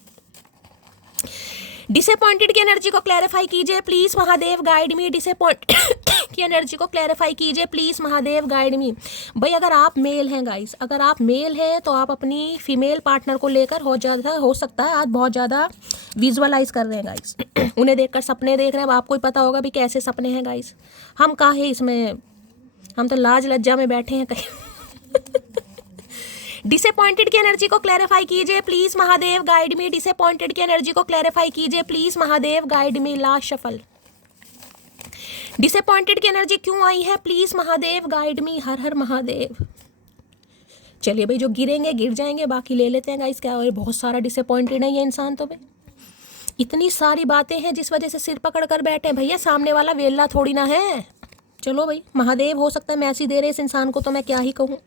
डिसअपॉइंटेड की एनर्जी को क्लैरिफाई कीजिए please Mahadev, guide me. Disappoint की एनर्जी को क्लैरिफाई कीजिए प्लीज महादेव, गाइड मी। भाई अगर आप मेल हैं गाइस, अगर आप मेल हैं तो आप अपनी फीमेल पार्टनर को लेकर हो सकता है आज बहुत ज़्यादा विजुअलाइज कर रहे हैं गाइस। उन्हें देखकर सपने देख रहे हैं। अब आपको ही पता होगा भी कैसे सपने हैं गाइस। हम काहे इसमें, हम तो लाज लज्जा में बैठे हैं कहीं। डिसअपॉइंटेड की एनर्जी को क्लैरिफाई कीजिए please Mahadev, guide me. Disappointed की एनर्जी को क्लैरिफाई कीजिए please Mahadev, guide me. Last shuffle. Disappointed की एनर्जी क्यों आई है प्लीज महादेव, गाइड मी। हर हर महादेव। चलिए भाई, जो गिरेंगे गिर जाएंगे, बाकी ले लेते हैं गाइस। क्या और बहुत सारा डिसअपॉइंटेड है ये इंसान तो भाई। इतनी सारी बातें हैं जिस वजह से सिर पकड़ कर बैठे हैं भैया। सामने वाला वेला थोड़ी ना है। चलो भाई, महादेव हो सकता है मैसेज दे रहे इस इंसान को, तो मैं क्या ही कहूँ।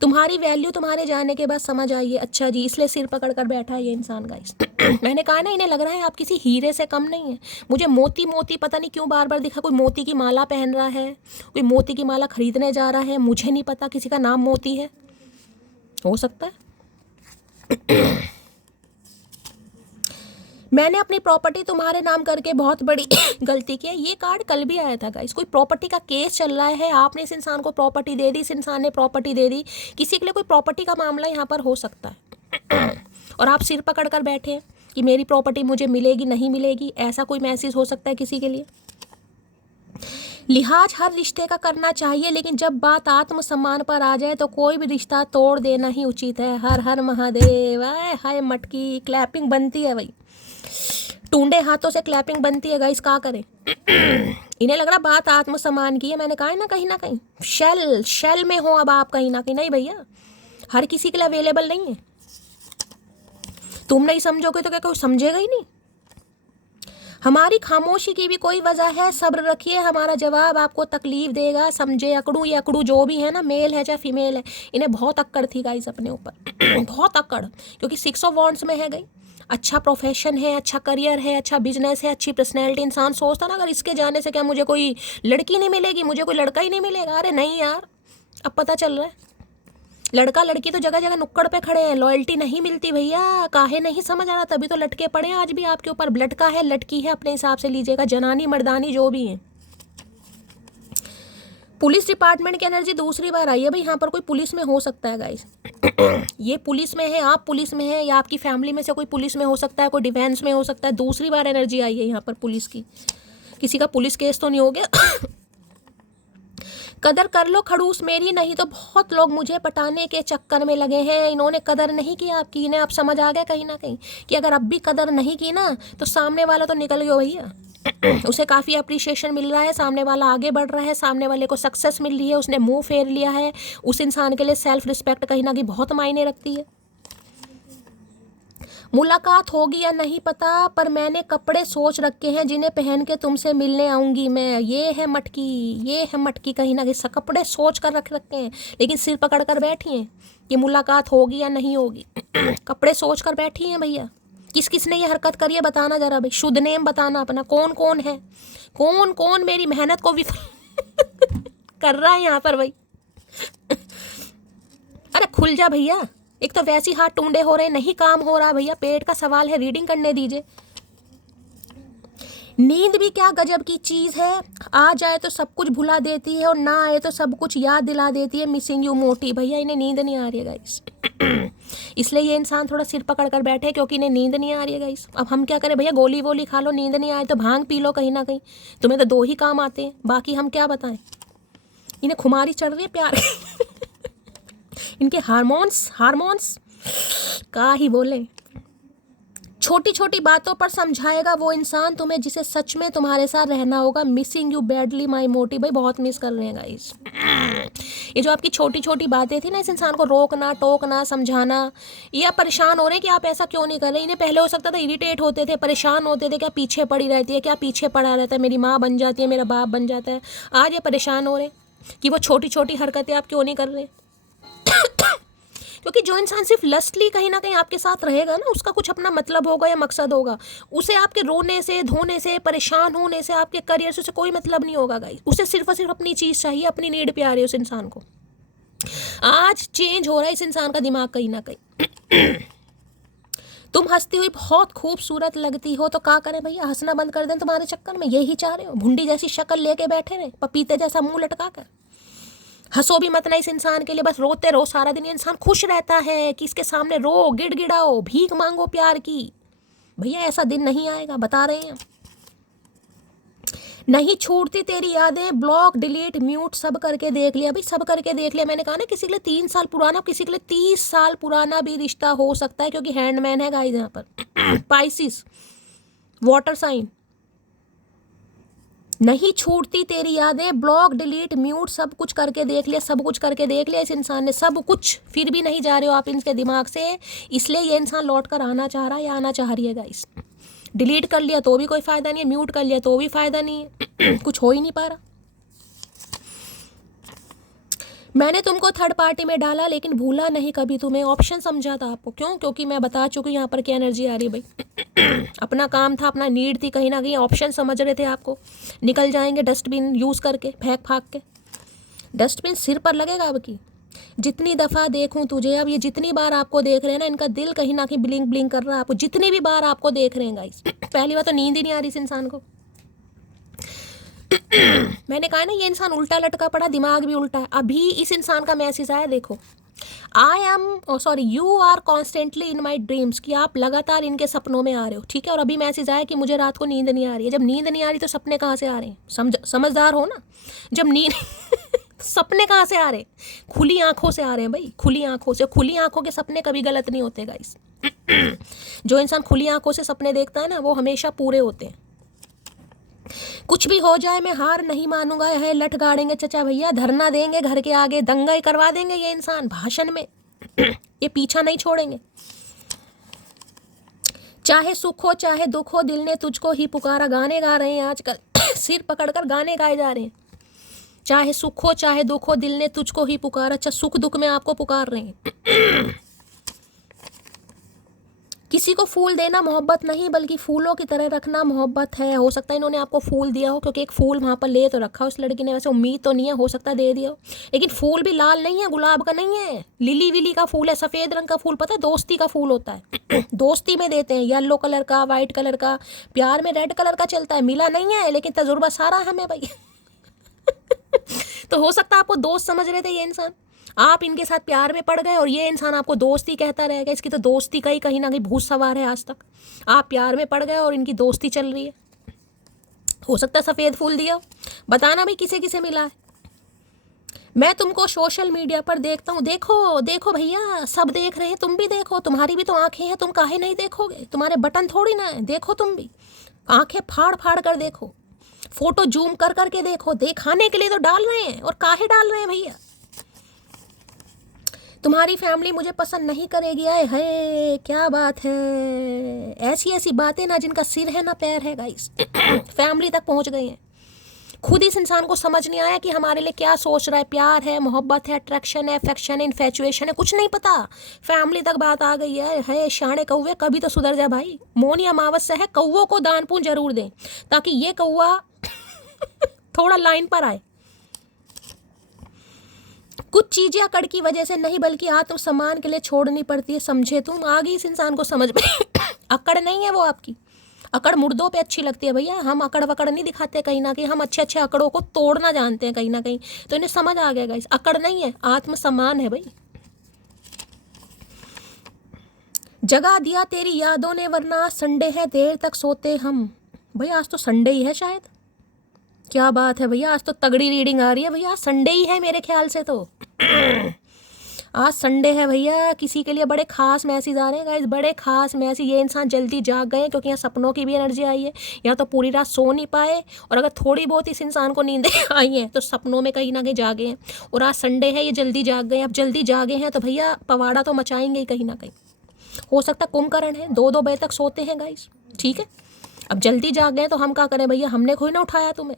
तुम्हारी वैल्यू तुम्हारे जाने के बाद समझ आई है। अच्छा जी, इसलिए सिर पकड़ कर बैठा है ये इंसान गाइस। मैंने कहा ना, इन्हें लग रहा है आप किसी हीरे से कम नहीं है। मुझे मोती मोती पता नहीं क्यों बार बार दिखा। कोई मोती की माला पहन रहा है, कोई मोती की माला खरीदने जा रहा है, मुझे नहीं पता, किसी का नाम मोती है, हो सकता है। मैंने अपनी प्रॉपर्टी तुम्हारे नाम करके बहुत बड़ी गलती की है। ये कार्ड कल भी आया था गाइस। कोई प्रॉपर्टी का केस चल रहा है, आपने इस इंसान को प्रॉपर्टी दे दी, इस इंसान ने प्रॉपर्टी दे दी। किसी के लिए कोई प्रॉपर्टी का मामला यहाँ पर हो सकता है। और आप सिर पकड़ कर बैठे हैं कि मेरी प्रॉपर्टी मुझे मिलेगी नहीं मिलेगी, ऐसा कोई मैसेज हो सकता है किसी के लिए। लिहाज हर रिश्ते का करना चाहिए, लेकिन जब बात आत्मसम्मान पर आ जाए तो कोई भी रिश्ता तोड़ देना ही उचित है। हर हर महादेव। आए हाय मटकी। क्लैपिंग बनती है भाई, टूंडे हाथों से क्लैपिंग बनती है गाइस। क्या करें। इन्हें लग रहा बात आत्मसम्मान की है। मैंने कहा है ना, कहीं ना कहीं शेल में हो अब आप, कहीं ना कहीं। नहीं भैया, हर किसी के लिए अवेलेबल नहीं है। तुम नहीं समझोगे तो क्या कोई समझेगा ही नहीं। हमारी खामोशी की भी कोई वजह है, सब्र रखिए। हमारा जवाब आपको तकलीफ देगा, समझे। अकड़ू या अकड़ू जो भी है ना, मेल है चाहे फीमेल है, इन्हें बहुत अक्कड़ थी गाइस अपने ऊपर। बहुत अक्कड़, क्योंकि 6 ऑफ वॉन्ड्स में है गई। अच्छा प्रोफेशन है, अच्छा करियर है, अच्छा बिजनेस है, अच्छी पर्सनैलिटी। इंसान सोचता ना, अगर इसके जाने से क्या मुझे कोई लड़की नहीं मिलेगी, मुझे कोई लड़का ही नहीं मिलेगा। अरे नहीं यार, अब पता चल रहा है लड़का लड़की तो जगह जगह नुक्कड़ पे खड़े हैं। लॉयल्टी नहीं मिलती भैया। काहे नहीं समझ आ रहा, तभी तो लटके पड़े हैं आज भी आपके ऊपर। लटका है, लटकी है, अपने हिसाब से लीजिएगा। जनानी मर्दानी जो भी है। पुलिस डिपार्टमेंट की एनर्जी दूसरी बार आई है भाई। यहाँ पर कोई पुलिस में हो सकता है गाइस। ये पुलिस में है, आप पुलिस में है, या आपकी फैमिली में से कोई पुलिस में हो सकता है, कोई डिफेंस में हो सकता है। दूसरी बार एनर्जी आई है यहाँ पर पुलिस की। किसी का पुलिस केस तो नहीं हो गया। कदर कर लो खड़ूस मेरी, नहीं तो बहुत लोग मुझे पटाने के चक्कर में लगे हैं। इन्होंने कदर नहीं की आपकी। इन्हें अब समझ आ गया कहीं ना कहीं कि अगर अब भी कदर नहीं की ना, तो सामने वाला तो निकल गया भैया। उसे काफ़ी अप्रिशिएशन मिल रहा है, सामने वाला आगे बढ़ रहा है, सामने वाले को सक्सेस मिल रही है, उसने मुंह फेर लिया है। उस इंसान के लिए सेल्फ रिस्पेक्ट कहीं ना कहीं बहुत मायने रखती है। मुलाकात होगी या नहीं पता, पर मैंने कपड़े सोच रखे हैं जिन्हें पहन के तुमसे मिलने आऊँगी मैं। ये है मटकी, ये है मटकी। कहीं ना कहीं कपड़े सोच कर रखे हैं, लेकिन सिर पकड़ कर बैठी हैं कि मुलाकात होगी या नहीं होगी। कपड़े सोच कर बैठी हैं भैया। किस किस ने ये हरकत करी है बताना जरा भाई। शुद्ध नेम बताना अपना, कौन कौन है, कौन कौन मेरी मेहनत को विफल कर रहा है यहाँ पर भाई। अरे खुल जा भैया। एक तो वैसे ही हाथ टूंडे हो रहे हैं, नहीं काम हो रहा भैया। पेट का सवाल है, रीडिंग करने दीजिए। नींद भी क्या गजब की चीज़ है। आ जाए तो सब कुछ भुला देती है, और ना आए तो सब कुछ याद दिला देती है। मिसिंग यू मोटी। भैया इन्हें नींद नहीं आ रही है गाइस। इसलिए ये इंसान थोड़ा सिर पकड़ कर बैठे हैं, क्योंकि इन्हें नींद नहीं आ रही है गाइस। अब हम क्या करें भैया, गोली वोली खा लो, नींद नहीं आए तो भांग पी लो। कहीं ना कहीं तुम्हें तो 2 ही काम आते हैं, बाकी हम क्या बताएं। इन्हें खुमारी चढ़ रही है प्यार। इनके हार्मोन्स का ही बोले। छोटी छोटी बातों पर समझाएगा वो इंसान तुम्हें जिसे सच में तुम्हारे साथ रहना होगा। मिसिंग यू बैडली माई मोटी। भाई बहुत मिस कर रहे हैं गाइस। ये जो आपकी छोटी छोटी बातें थी ना, इस इंसान को रोकना टोकना समझाना, ये आप परेशान हो रहे हैं कि आप ऐसा क्यों नहीं कर रहे। इन्हें पहले हो सकता था इरिटेट होते थे, परेशान होते थे, क्या पीछे पड़ी रहती है, क्या पीछे पड़ा रहता है, मेरी माँ बन जाती है, मेरा बाप बन जाता है। आज ये परेशान हो रहे हैं कि वो छोटी छोटी हरकतें आप क्यों नहीं कर रहे। क्योंकि जो इंसान सिर्फ लस्टली कहीं ना कहीं आपके साथ रहेगा ना, उसका कुछ अपना मतलब होगा या मकसद होगा। उसे आपके रोने से धोने से परेशान होने से आपके करियर से उसे कोई मतलब नहीं होगा गाइस। उसे सिर्फ और सिर्फ अपनी चीज़ चाहिए, अपनी नीड प्यार है उस इंसान को। आज चेंज हो रहा है इस इंसान का दिमाग कहीं ना कहीं। तुम हंसती हुई बहुत खूबसूरत लगती हो, तो क्या करें भैया, हंसना बंद कर दें तुम्हारे चक्कर में। यही चाह रहे हो, भुंडी जैसी शक्ल लेके बैठे रहे, पपीते जैसा मुंह लटका कर। हंसो भी मत ना इस इंसान के लिए, बस रोते रहो सारा दिन। ये इंसान खुश रहता है कि इसके सामने रो, गिड़गिड़ाओ, भीख मांगो प्यार की। भैया ऐसा दिन नहीं आएगा, बता रहे हैं। नहीं छूटती तेरी यादें, ब्लॉक डिलीट म्यूट सब करके देख लिया। भाई सब करके देख लिया। मैंने कहा ना, किसी के लिए 3 साल पुराना, किसी के लिए 30 साल पुराना भी रिश्ता हो सकता है, क्योंकि हैंडमैन है गाइस यहाँ पर। Pisces water sign. नहीं छूटती तेरी यादें, ब्लॉक डिलीट म्यूट सब कुछ करके देख लिया। सब कुछ करके देख लिया इस इंसान ने, सब कुछ, फिर भी नहीं जा रहे हो आप इनके दिमाग से। इसलिए ये इंसान लौट कर आना चाह रहा है या आना चाह रही है गाइस। डिलीट कर लिया तो भी कोई फ़ायदा नहीं है, म्यूट कर लिया तो भी फ़ायदा नहीं है। कुछ हो ही नहीं पा रहा। मैंने तुमको थर्ड पार्टी में डाला लेकिन भूला नहीं कभी तुम्हें। ऑप्शन समझा था आपको, क्यों? क्योंकि मैं बता चुकी हूँ यहाँ पर क्या एनर्जी आ रही है भाई। अपना काम था, अपना नीड थी, कहीं ना कहीं ऑप्शन समझ रहे थे आपको। निकल जाएंगे डस्टबिन यूज़ करके, फेंक फाक के। डस्टबिन सिर पर लगेगा अब की। जितनी दफ़ा देखूं तुझे, अब ये जितनी बार आपको देख रहे हैं ना, इनका दिल कहीं ना कहीं ब्लिंक ब्लिंक कर रहा है आपको। जितनी भी बार आपको देख रहे हैं गाइस, पहली बार तो नींद ही नहीं आ रही इस इंसान को। मैंने कहा ना, ये इंसान उल्टा लटका पड़ा, दिमाग भी उल्टा है। अभी इस इंसान का मैसेज आया, देखो। You are constantly in my dreams, कि आप लगातार इनके सपनों में आ रहे हो, ठीक है। और अभी मैसेज आया कि मुझे रात को नींद नहीं आ रही है। जब नींद नहीं आ रही तो सपने कहाँ से आ रहे हैं? समझदार हो ना। जब नींद सपने कहाँ से आ रहे हैं? खुली आंखों से आ रहे हैं भाई, खुली आंखों से। खुली आंखों के सपने कभी गलत नहीं होते गाइस। जो इंसान खुली आंखों से सपने देखता है ना, वो हमेशा पूरे होते हैं। कुछ भी हो जाए मैं हार नहीं मानूंगा, है लठ गाड़ेंगे चचा भैया, धरना देंगे घर के आगे, दंगा करवा देंगे ये इंसान भाषण में। ये पीछा नहीं छोड़ेंगे। चाहे सुख हो चाहे दुख हो, दिल ने तुझको ही पुकारा। गाने गा रहे हैं आजकल। सिर पकड़कर गाने गाए जा रहे हैं। चाहे सुख हो चाहे दुख हो, दिल ने तुझको ही पुकारा। अच्छा, सुख दुख में आपको पुकार रहे हैं। किसी को फूल देना मोहब्बत नहीं, बल्कि फूलों की तरह रखना मोहब्बत है। हो सकता है इन्होंने आपको फूल दिया हो, क्योंकि एक फूल वहाँ पर ले तो रखा उस लड़की ने। वैसे उम्मीद तो नहीं है, हो सकता है दे दिया हो। लेकिन फूल भी लाल नहीं है, गुलाब का नहीं है, लिली विली का फूल है, सफ़ेद रंग का फूल। पता है, दोस्ती का फूल होता है। दोस्ती में देते हैं, येलो कलर का, वाइट कलर का। प्यार में रेड कलर का चलता है। मिला नहीं है, लेकिन तजुर्बा सारा हमें भाई। तो हो सकता है आपको दोस्त समझ रहे थे ये इंसान, आप इनके साथ प्यार में पड़ गए, और ये इंसान आपको दोस्ती कहता रहेगा। इसकी तो दोस्ती का ही कहीं ना कहीं भूत सवार है आज तक। आप प्यार में पड़ गए और इनकी दोस्ती चल रही है। हो सकता है सफ़ेद फूल दिया। बताना भाई किसे किसे मिला है। मैं तुमको सोशल मीडिया पर देखता हूँ। देखो देखो भैया, सब देख रहे हैं, तुम भी देखो। तुम्हारी भी तो आंखें हैं, तुम काहे नहीं देखोगे? तुम्हारे बटन थोड़ी ना है, देखो तुम भी। आंखें फाड़ फाड़ कर देखो, फोटो जूम कर करके देखो। दिखाने के लिए तो डाल रहे हैं, और काहे डाल रहे हैं भैया? तुम्हारी फैमिली मुझे पसंद नहीं करेगी। आए है, क्या बात है। ऐसी ऐसी बातें ना जिनका सिर है ना पैर है गाइस। फैमिली तक पहुंच गई हैं। खुद इस इंसान को समझ नहीं आया कि हमारे लिए क्या सोच रहा है। प्यार है, मोहब्बत है, अट्रैक्शन है, अफेक्शन है, इन्फेचुएशन है, कुछ नहीं पता। फैमिली तक बात आ गई है। शाणे कौवे, कभी तो सुधर जा भाई। मौनी अमावस्या है, कौवों को दान पुण्य जरूर दें, ताकि ये कौवा थोड़ा लाइन पर आए। कुछ चीजें अकड़ की वजह से नहीं, बल्कि आत्मसम्मान के लिए छोड़नी पड़ती है। समझे तुम? आ गई इस इंसान को समझ में। अकड़ नहीं है वो आपकी। अकड़ मुर्दों पे अच्छी लगती है भैया। हम अकड़ वकड़ नहीं दिखाते कहीं ना कहीं। हम अच्छे अच्छे अकड़ों को तोड़ना जानते हैं कहीं ना कहीं। तो इन्हें समझ आ गया गाइस, अकड़ नहीं है, आत्मसम्मान है भाई। जगा दिया तेरी यादों ने, वरना संडे है देर तक सोते हम। भैया आज तो संडे ही है शायद। क्या बात है भैया, आज तो तगड़ी रीडिंग आ रही है भैया। संडे ही है मेरे ख्याल से तो। आज संडे है भैया, किसी के लिए बड़े खास मैसेज आ रहे हैं गाइस, बड़े खास मैसेज। ये इंसान जल्दी जाग गए क्योंकि यहाँ सपनों की भी एनर्जी आई है, या तो पूरी रात सो नहीं पाए, और अगर थोड़ी बहुत इस इंसान को नींदें आई हैं तो सपनों में कहीं ना कहीं जागे हैं। और आज संडे है, ये जल्दी जाग गए। अब जल्दी जागे हैं तो भैया पवाड़ा तो मचाएंगे ही कहीं ना कहीं। हो सकता है कुंभकर्ण है, 2-2 बजे तक सोते हैं गाइस, ठीक है। अब जल्दी जाग गए तो हम क्या करें भैया, हमने कोई ना उठाया तुम्हें।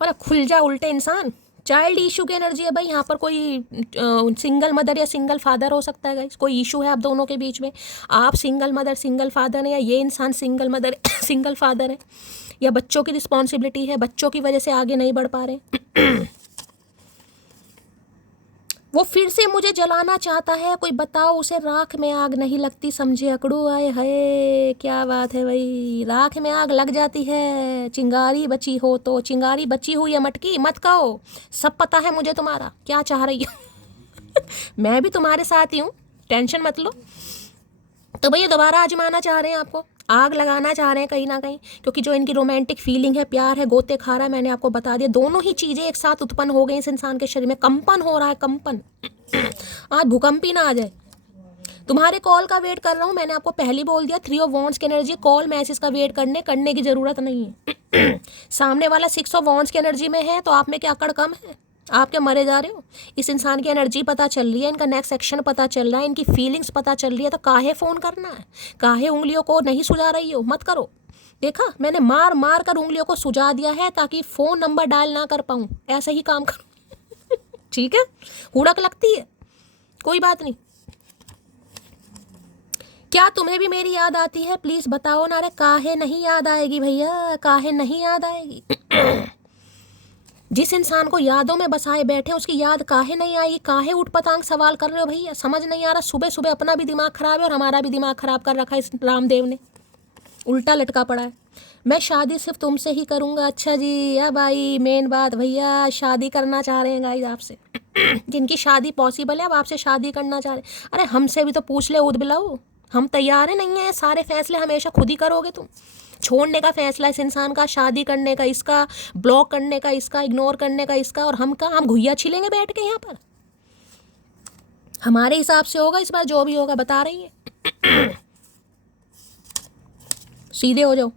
और खुल जा उल्टे इंसान। चाइल्ड इशू की एनर्जी है भाई यहाँ पर। कोई सिंगल मदर या सिंगल फादर हो सकता है गाइस, कोई इशू है आप दोनों के बीच में। आप सिंगल मदर सिंगल फादर है, या ये इंसान सिंगल मदर सिंगल फादर है, या बच्चों की रिस्पॉन्सिबिलिटी है, बच्चों की वजह से आगे नहीं बढ़ पा रहे। वो फिर से मुझे जलाना चाहता है, कोई बताओ उसे राख में आग नहीं लगती, समझे अकड़ू। आए हाय क्या बात है भाई, राख में आग लग जाती है, चिंगारी बची हो तो। चिंगारी बची हुई है मटकी, मत कहो, सब पता है मुझे तुम्हारा क्या चाह रही हो। मैं भी तुम्हारे साथ ही हूँ, टेंशन मत लो। तो भैया दोबारा आजमाना चाह रहे हैं, आपको आग लगाना चाह रहे हैं कहीं ना कहीं, क्योंकि जो इनकी रोमांटिक फीलिंग है, प्यार है, गोते खा रहा है, मैंने आपको बता दिया। दोनों ही चीज़ें एक साथ उत्पन्न हो गई इस इंसान के शरीर में, कंपन हो रहा है, कंपन। आज भूकंप ही ना आ जाए। तुम्हारे कॉल का वेट कर रहा हूँ, मैंने आपको पहले बोल दिया। 3 ऑफ वॉन्ड्स की एनर्जी, कॉल मैसेज का वेट करने की ज़रूरत नहीं है। सामने वाला 6 ऑफ वॉन्ड्स की एनर्जी में है, तो आप में क्या अकड़ कम है? आप क्या मरे जा रहे हो? इस इंसान की एनर्जी पता चल रही है, इनका नेक्स्ट एक्शन पता चल रहा है, इनकी फीलिंग्स पता चल रही है, तो काहे फ़ोन करना है? काहे उंगलियों को नहीं सुझा रही हो? मत करो। देखा, मैंने मार मार कर उंगलियों को सुझा दिया है ताकि फ़ोन नंबर डायल ना कर पाऊँ। ऐसा ही काम करो। ठीक है, हुड़क लगती है, कोई बात नहीं। क्या तुम्हें भी मेरी याद आती है? प्लीज़ बताओ ना। अरे काहे नहीं याद आएगी भैया, काहे नहीं याद आएगी? जिस इंसान को यादों में बसाए बैठे उसकी याद काहे नहीं आई? काहे उठ पटांग सवाल कर रहे हो भैया? समझ नहीं आ रहा। सुबह सुबह अपना भी दिमाग खराब है और हमारा भी दिमाग खराब कर रखा है इस रामदेव ने, उल्टा लटका पड़ा है। मैं शादी सिर्फ तुमसे ही करूँगा। अच्छा जी, अब आई मेन बात भैया, शादी करना चाह रहे हैं गाइस आपसे। जिनकी शादी पॉसिबल है अब आपसे शादी करना चाह रहे हैं। अरे हमसे भी तो पूछ ले, उद बिलाओ, हम तैयार है नहीं है? सारे फैसले हमेशा खुद ही करोगे तुम। छोड़ने का फैसला इस इंसान का, शादी करने का इसका, ब्लॉक करने का इसका, इग्नोर करने का इसका, और हम घुइया छिलेंगे बैठ के यहाँ पर। हमारे हिसाब से होगा इस बार, जो भी होगा बता रही है। सीधे हो जाओ।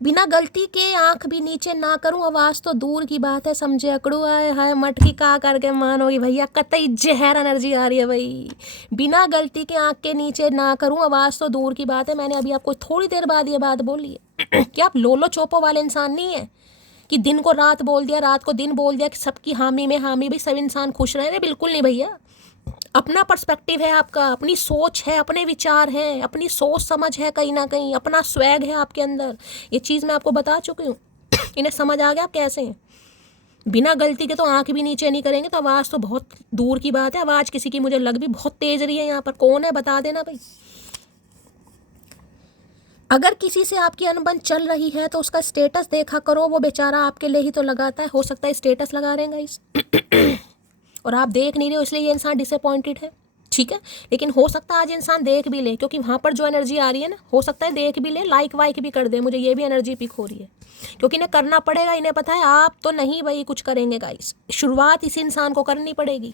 बिना गलती के आंख भी नीचे ना करूं, आवाज़ तो दूर की बात है, समझे अकड़ू। आए हाय मटकी का करके मानोगी भैया, कतई जहर एनर्जी आ रही है भाई। बिना गलती के आंख के नीचे ना करूं, आवाज़ तो दूर की बात है। मैंने अभी आपको थोड़ी देर बाद ये बात बोली है। क्या आप लोलो चोपो वाले इंसान नहीं है कि दिन को रात बोल दिया, रात को दिन बोल दिया, कि सबकी हामी में हामी भी सब इंसान खुश रहे? बिल्कुल नहीं भैया। अपना पर्सपेक्टिव है आपका, अपनी सोच है, अपने विचार हैं, अपनी सोच समझ है, कहीं ना कहीं अपना स्वैग है आपके अंदर। ये चीज़ मैं आपको बता चुकी हूँ। इन्हें समझ आ गया आप कैसे हैं। बिना गलती के तो आंख भी नीचे नहीं करेंगे, तो आवाज़ तो बहुत दूर की बात है। आवाज़ किसी की मुझे लग भी बहुत तेज रही है यहाँ पर। कौन है बता देना भाई। अगर किसी से आपकी अनबन चल रही है तो उसका स्टेटस देखा करो, वो बेचारा आपके लिए ही तो लगाता है। हो सकता है स्टेटस लगा रहे हैं गाइस और आप देख नहीं रहे हो, इसलिए ये इंसान डिसअपॉइंटेड है, ठीक है। लेकिन हो सकता है आज इंसान देख भी ले, क्योंकि वहाँ पर जो एनर्जी आ रही है ना, हो सकता है देख भी ले, लाइक वाइक भी कर दे। मुझे ये भी एनर्जी पिक हो रही है, क्योंकि इन्हें करना पड़ेगा। इन्हें पता है आप तो नहीं भाई कुछ करेंगे गाइस, शुरुआत इस इंसान को करनी पड़ेगी।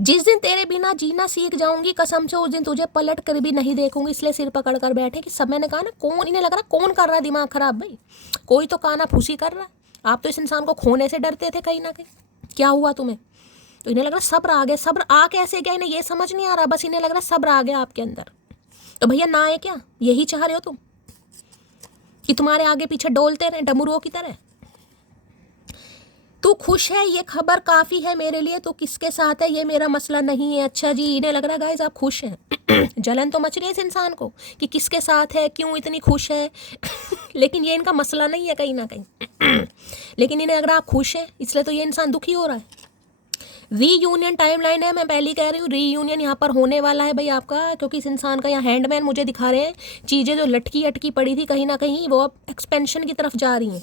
जिस दिन तेरे बिना जीना सीख जाऊंगी कसम से, उस दिन तुझे पलट कर भी नहीं देखूंगी। इसलिए सिर पकड़ कर बैठे कि सब, मैंने कहा ना, कौन, इन्हें लग रहा कौन कर रहा है दिमाग खराब भाई, कोई तो काना फूसी कर रहा है। आप तो इस इंसान को खोने से डरते थे कहीं ना कहीं, क्या हुआ तुम्हें? तो इन्हें लग रहा सब्र आ गया। सब्र आ कैसे गया इन्हें ये समझ नहीं आ रहा, बस इन्हें लग रहा सब्र आ गया आपके अंदर। तो भैया ना है क्या, यही चाह रहे हो तुम कि तुम्हारे आगे पीछे डोलते रहे डमरुओं की तरह? तू खुश है ये खबर काफ़ी है मेरे लिए, तो किसके साथ है ये मेरा मसला नहीं है। अच्छा जी, इन्हें लग रहा है गाइस आप खुश हैं। जलन तो मच रही है इस इंसान को कि किसके साथ है, क्यों इतनी खुश है। लेकिन ये इनका मसला नहीं है कहीं ना कहीं। लेकिन इन्हें लग रहा आप खुश हैं, इसलिए तो ये इंसान दुखी हो रहा है। रीयूनियन टाइमलाइन है, मैं पहले कह रही हूँ, रीयूनियन यहाँ पर होने वाला है भाई आपका, क्योंकि इस इंसान का यहाँ हैंडमैन मुझे दिखा रहे हैं। चीज़ें जो लटकी अटकी पड़ी थी कहीं ना कहीं, वो अब एक्सपेंशन की तरफ जा रही हैं।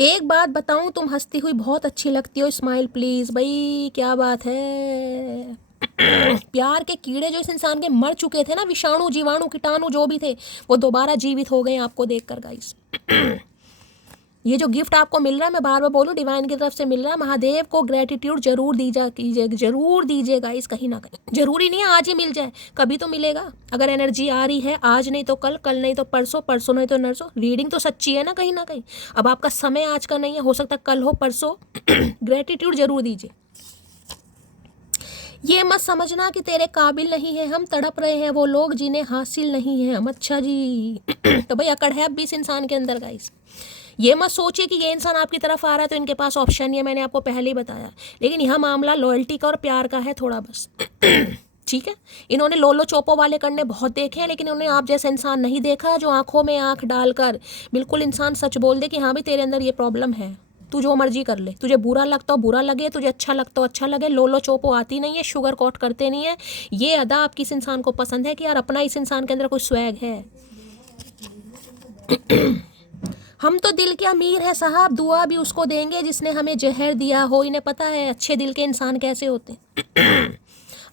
एक बात बताऊं, तुम हंसती हुई बहुत अच्छी लगती हो, स्माइल प्लीज। भाई क्या बात है। प्यार के कीड़े जो इस इंसान के मर चुके थे ना, विषाणु जीवाणु कीटाणु जो भी थे, वो दोबारा जीवित हो गए आपको देखकर गाइस। ये जो गिफ्ट आपको मिल रहा है, मैं बार बार बोलूँ, डिवाइन की तरफ से मिल रहा है, महादेव को ग्रेटिट्यूड जरूर जरूर दीजिएगा इस कहीं ना कहीं। जरूरी नहीं है आज ही मिल जाए, कभी तो मिलेगा। अगर एनर्जी आ रही है, आज नहीं तो कल, कल नहीं तो परसों, परसों नहीं तो नरसों। रीडिंग तो सच्ची है ना कहीं ना कहीं। अब आपका समय आज का नहीं है, हो सकता कल हो, परसों। ग्रेटिट्यूड जरूर दीजिए। ये मत समझना कि तेरे काबिल नहीं है हम, तड़प रहे हैं वो लोग जिन्हें हासिल नहीं है हम। अच्छा जी। तो भाई अकड़ है अब भी इस इंसान के अंदर गाइस। ये मत सोचिए कि ये इंसान आपकी तरफ आ रहा है तो इनके पास ऑप्शन नहीं है, मैंने आपको पहले ही बताया। लेकिन यह मामला लॉयल्टी का और प्यार का है थोड़ा बस। ठीक है, इन्होंने लोलो चोपो वाले करने बहुत देखे हैं, लेकिन इन्होंने आप जैसा इंसान नहीं देखा जो आंखों में आंख डालकर बिल्कुल इंसान सच बोल दे कि हाँ भाई तेरे अंदर ये प्रॉब्लम है, तू जो मर्जी कर ले, तुझे बुरा लगता हो बुरा लगे, तुझे अच्छा लगता हो अच्छा लगे। लोलो चोपो आती नहीं है, शुगर कोट करते नहीं है। ये अदा आपकी इस इंसान को पसंद है कि यार अपना इस इंसान के अंदर कोई स्वैग है। हम तो दिल के अमीर है साहब, दुआ भी उसको देंगे जिसने हमें जहर दिया हो। इन्हें पता है अच्छे दिल के इंसान कैसे होते हैं।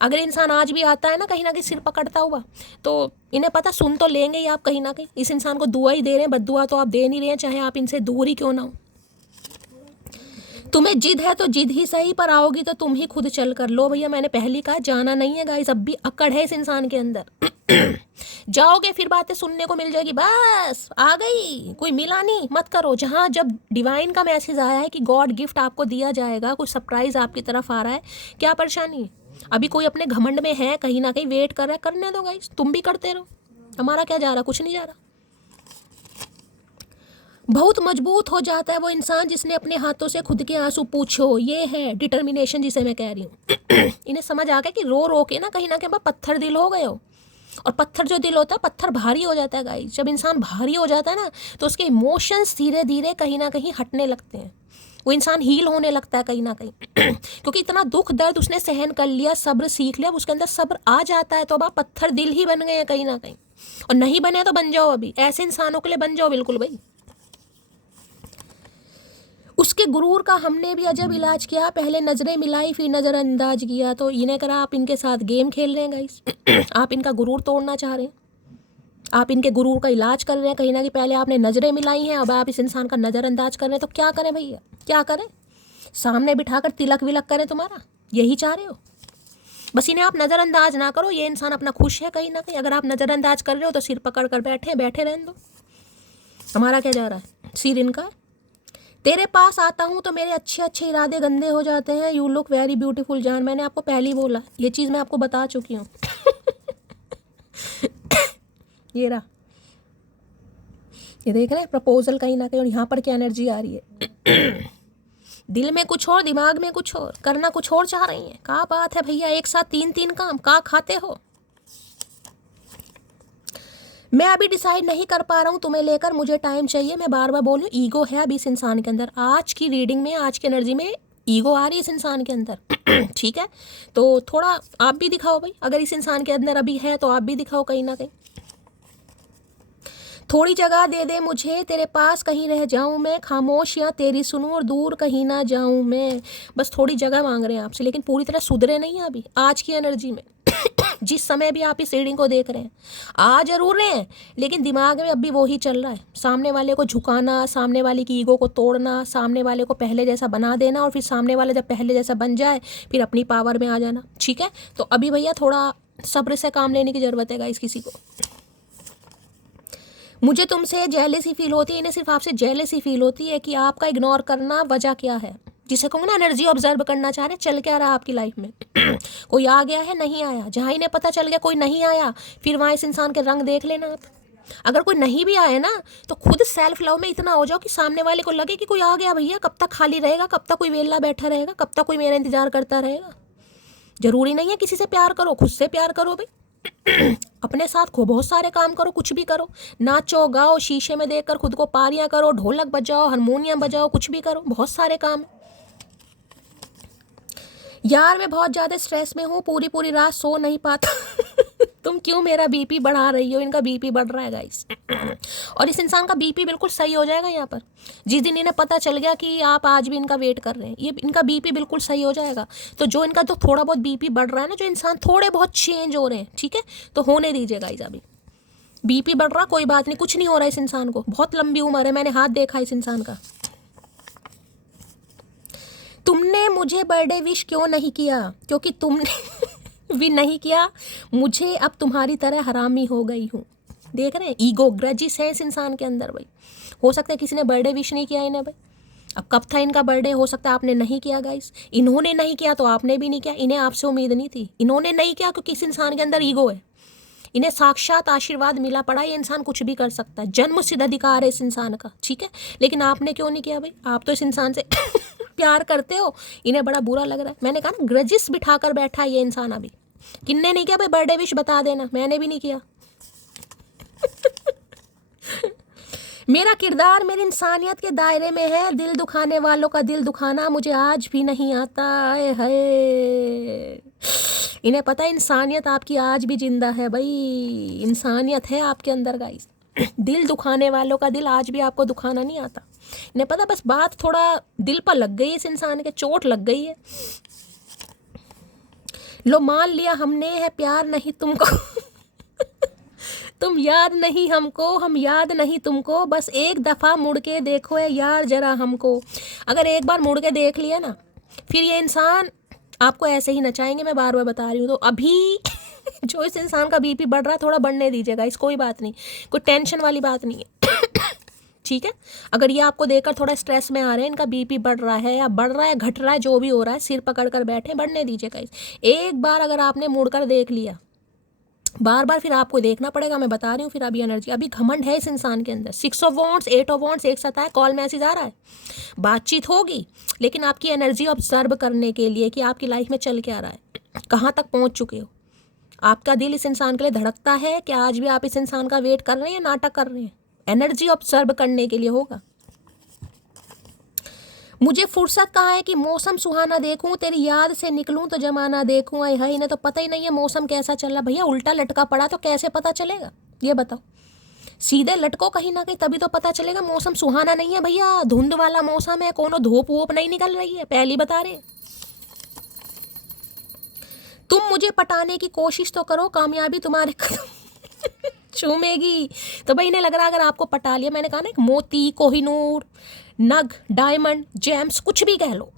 अगर इंसान आज भी आता है ना कहीं सिर पकड़ता हुआ, तो इन्हें पता सुन तो लेंगे ही आप कहीं ना कहीं। इस इंसान को दुआ ही दे रहे हैं, बद्दुआ तो आप दे नहीं रहे हैं, चाहे आप इनसे दूर ही क्यों ना हो। तुम्हें जिद है तो जिद ही सही, पर आओगी तो तुम ही खुद चल कर लो। भैया मैंने पहले कहा जाना नहीं है गाइस, अब भी अकड़ है इस इंसान के अंदर। जाओगे फिर बातें सुनने को मिल जाएगी, बस आ गई, कोई मिला नहीं, मत करो। जहाँ जब डिवाइन का मैसेज आया है कि गॉड गिफ्ट आपको दिया जाएगा, कुछ सरप्राइज आपकी तरफ आ रहा है, क्या परेशानी? अभी कोई अपने घमंड में है, कहीं ना कहीं वेट कर रहा है, करने दो गाइस, तुम भी करते रहो, हमारा क्या जा रहा, कुछ नहीं जा रहा। बहुत मजबूत हो जाता है वो इंसान जिसने अपने हाथों से खुद के आंसू पूछो। ये है डिटर्मिनेशन जिसे मैं कह रही हूँ। इन्हें समझ आ गया कि रो रो के ना कहीं पत्थर दिल हो गए हो। और पत्थर जो दिल होता है, पत्थर भारी हो जाता है गाइस। जब इंसान भारी हो जाता है ना, तो उसके इमोशंस धीरे धीरे कहीं ना कहीं हटने लगते हैं, वो इंसान हील होने लगता है कहीं ना कहीं। क्योंकि इतना दुख दर्द उसने सहन कर लिया, सब्र सीख लिया, उसके अंदर सब्र आ जाता है, तो अब आप पत्थर दिल ही बन गए हैं कहीं ना कहीं। और नहीं बने तो बन जाओ, अभी ऐसे इंसानों के लिए बन जाओ बिल्कुल भाई। उसके गुरूर का हमने भी अजब इलाज किया, पहले नजरें मिलाई फिर नज़रअंदाज किया। तो इन्हें करा आप इनके साथ गेम खेल रहे हैं गाइस। आप इनका गुरूर तोड़ना चाह रहे हैं, आप इनके गुरूर का इलाज कर रहे हैं कहीं ना कहीं। पहले आपने नजरें मिलाई हैं, अब आप इस इंसान का नज़रअंदाज कर रहे हैं। तो क्या करें भैया, क्या करें? सामने बिठाकर तिलक विलक करें तुम्हारा, यही चाह रहे हो? बस इन्हें आप नज़रअंदाज ना करो, ये इंसान अपना खुश है कहीं ना कहीं। अगर आप नज़रअंदाज कर रहे हो तो सिर पकड़ कर बैठे रहने दो, हमारा क्या जा रहा है, सिर इनका है। तेरे पास आता हूँ तो मेरे अच्छे अच्छे इरादे गंदे हो जाते हैं। यू लुक वेरी ब्यूटीफुल जान, मैंने आपको पहले ही बोला, ये चीज़ मैं आपको बता चुकी हूँ। ये रहा, ये देख रहे हैं प्रपोजल कहीं ना कहीं, और यहाँ पर क्या एनर्जी आ रही है। दिल में कुछ और, दिमाग में कुछ और, करना कुछ और चाह रही हैं। क्या बात है भैया, एक साथ तीन तीन काम क्या खाते हो? मैं अभी डिसाइड नहीं कर पा रहा हूँ तुम्हें लेकर, मुझे टाइम चाहिए। मैं बार बार बोल रही हूँ, ईगो है अभी इस इंसान के अंदर। आज की रीडिंग में, आज की एनर्जी में ईगो आ रही है इस इंसान के अंदर। ठीक है, तो थोड़ा आप भी दिखाओ भाई, अगर इस इंसान के अंदर अभी है तो आप भी दिखाओ कहीं ना कहीं। थोड़ी जगह दे दे मुझे, तेरे पास कहीं रह जाऊं मैं, खामोश या तेरी सुनूं और दूर कहीं ना जाऊं मैं। बस थोड़ी जगह मांग रहे हैं आपसे, लेकिन पूरी तरह सुधरे नहीं है अभी आज की एनर्जी में। जिस समय भी आप इस रीडिंग को देख रहे हैं, आ जरूर रहे हैं, लेकिन दिमाग में अभी वो ही चल रहा है, सामने वाले को झुकाना, सामने वाले की ईगो को तोड़ना, सामने वाले को पहले जैसा बना देना, और फिर सामने वाला जब पहले जैसा बन जाए फिर अपनी पावर में आ जाना। ठीक है, तो अभी भैया थोड़ा सब्र से काम लेने की ज़रूरत है गाइस किसी को। मुझे तुमसे जेलसी फील होती है, इन्हें सिर्फ आपसे जेलसी फील होती है कि आपका इग्नोर करना वजह क्या है, जिसे कहूँगा ना एनर्जी ऑब्जर्व करना चाह रहे, चल क्या रहा आपकी लाइफ में। कोई आ गया है, नहीं आया, जहाँ इन्हें पता चल गया कोई नहीं आया, फिर वहाँ इस इंसान के रंग देख लेना आप। अगर कोई नहीं भी आए ना, तो खुद सेल्फ लव में इतना हो जाओ कि सामने वाले को लगे कि कोई आ गया भैया, कब तक खाली रहेगा, कब तक कोई वेला बैठा रहेगा, कब तक कोई मेरा इंतजार करता रहेगा। जरूरी नहीं है किसी से प्यार करो, खुद से प्यार करो भाई। अपने साथ को बहुत सारे काम करो, कुछ भी करो, नाचो गाओ, शीशे में देखकर खुद को पारियां करो, ढोलक बजाओ, हारमोनियम बजाओ, कुछ भी करो, बहुत सारे काम है। यार मैं बहुत ज़्यादा स्ट्रेस में हूँ, पूरी पूरी रात सो नहीं पाता। तुम क्यों मेरा बीपी बढ़ा रही हो? इनका बीपी बढ़ रहा है गाइस। और इस इंसान का बीपी बिल्कुल सही हो जाएगा यहाँ पर, जिस दिन इन्हें पता चल गया कि आप आज भी इनका वेट कर रहे हैं, ये इनका बीपी बिल्कुल सही हो जाएगा। तो जो इनका जो थोड़ा बहुत बीपी बढ़ रहा है ना, जो इंसान थोड़े बहुत चेंज हो रहे हैं, ठीक है, तो होने दीजिए गाइस। अभी बीपी बढ़ रहा, कोई बात नहीं, कुछ नहीं हो रहा इस इंसान को, बहुत लंबी उम्र है, मैंने हाथ देखा इस इंसान का। तुमने मुझे बर्थडे विश क्यों नहीं किया? क्योंकि तुमने भी नहीं किया, मुझे अब तुम्हारी तरह हरामी हो गई हूँ। देख रहे हैं, ईगो ग्रजिस है इस इंसान के अंदर भाई। हो सकता है किसी ने बर्थडे विश नहीं किया इन्हें भाई। अब कब था इनका बर्थडे, हो सकता है आपने नहीं किया गाइस। इन्होंने नहीं किया तो आपने भी नहीं किया, इन्हें आपसे उम्मीद नहीं थी। इन्होंने नहीं किया क्योंकि इस इंसान के अंदर ईगो है, इन्हें साक्षात आशीर्वाद मिला पड़ा, ये इंसान कुछ भी कर सकता है, जन्म सिद्ध अधिकार है इस इंसान का, ठीक है। लेकिन आपने क्यों नहीं किया भाई? आप तो इस इंसान से प्यार करते हो, इन्हें बड़ा बुरा लग रहा है। मैंने कहा ना, ग्रजिस बिठा कर बैठा है ये इंसान अभी। किन्ने नहीं किया भाई बर्थडे विश, बता देना, मैंने भी नहीं किया। मेरा किरदार मेरी इंसानियत के दायरे में है, दिल दुखाने वालों का दिल दुखाना मुझे आज भी नहीं आता है। इन्हें पता है इंसानियत आपकी आज भी जिंदा है भाई, इंसानियत है आपके अंदर गाइस। दिल दुखाने वालों का दिल आज भी आपको दुखाना नहीं आता। इन्हें पता, बस बात थोड़ा दिल पर लग गई, इस इंसान के चोट लग गई है। लो मान लिया हमने है प्यार नहीं तुमको। तुम याद नहीं हमको, हम याद नहीं तुमको, बस एक दफ़ा मुड़ के देखो है यार जरा हमको। अगर एक बार मुड़ के देख लिया ना, फिर ये इंसान आपको ऐसे ही नचाएंगे, मैं बार बार बता रही हूँ। तो अभी जो इस इंसान का बीपी बढ़ रहा है, थोड़ा बढ़ने दीजिएगा इस, कोई बात नहीं, कोई टेंशन वाली बात नहीं है। ठीक है, अगर ये आपको देखकर थोड़ा स्ट्रेस में आ रहे हैं, इनका बीपी बढ़ रहा है या बढ़ रहा है, घट रहा है, जो भी हो रहा है, सिर पकड़ कर बैठे, बढ़ने दीजिएगा इस। एक बार अगर आपने मुड़कर देख लिया, बार बार फिर आपको देखना पड़ेगा, मैं बता रही हूँ। फिर अभी एनर्जी, अभी घमंड है इस इंसान के अंदर। 6 ऑफ वॉन्ड्स, 8 ऑफ वॉन्ड्स एक साथ है, कॉल मैसेज आ रहा है, बातचीत होगी, लेकिन आपकी एनर्जी ऑब्जर्व करने के लिए कि आपकी लाइफ में चल क्या रहा है, कहाँ तक पहुँच चुके हो। आपका दिल इस इंसान के लिए धड़कता है कि आज भी आप इस इंसान का वेट कर रहे हैं, नाटक कर रहे हैं। एनर्जी ऑब्जर्व करने के लिए होगा। मुझे फुर्सत कहाँ है कि मौसम सुहाना देखूं, तेरी याद से निकलूं तो जमाना देखूं। आए हाय, इन्हें तो पता ही नहीं है मौसम कैसा चल रहा। भैया उल्टा लटका पड़ा तो कैसे पता चलेगा, ये बताओ। सीधे लटको कहीं ना कहीं, तभी तो पता चलेगा। मौसम सुहाना नहीं है भैया, धुंध वाला मौसम है, कोनो धूप वूप नहीं निकल रही है, पहली बता रहे। तुम मुझे पटाने की कोशिश तो करो, कामयाबी तुम्हारे कदम चूमेगी। तो भाई इन्हें लग रहा है अगर आपको पटा लिया, मैंने कहा ना, एक मोती, कोहिनूर, नग, डायमंड, जेम्स, कुछ भी कह लो।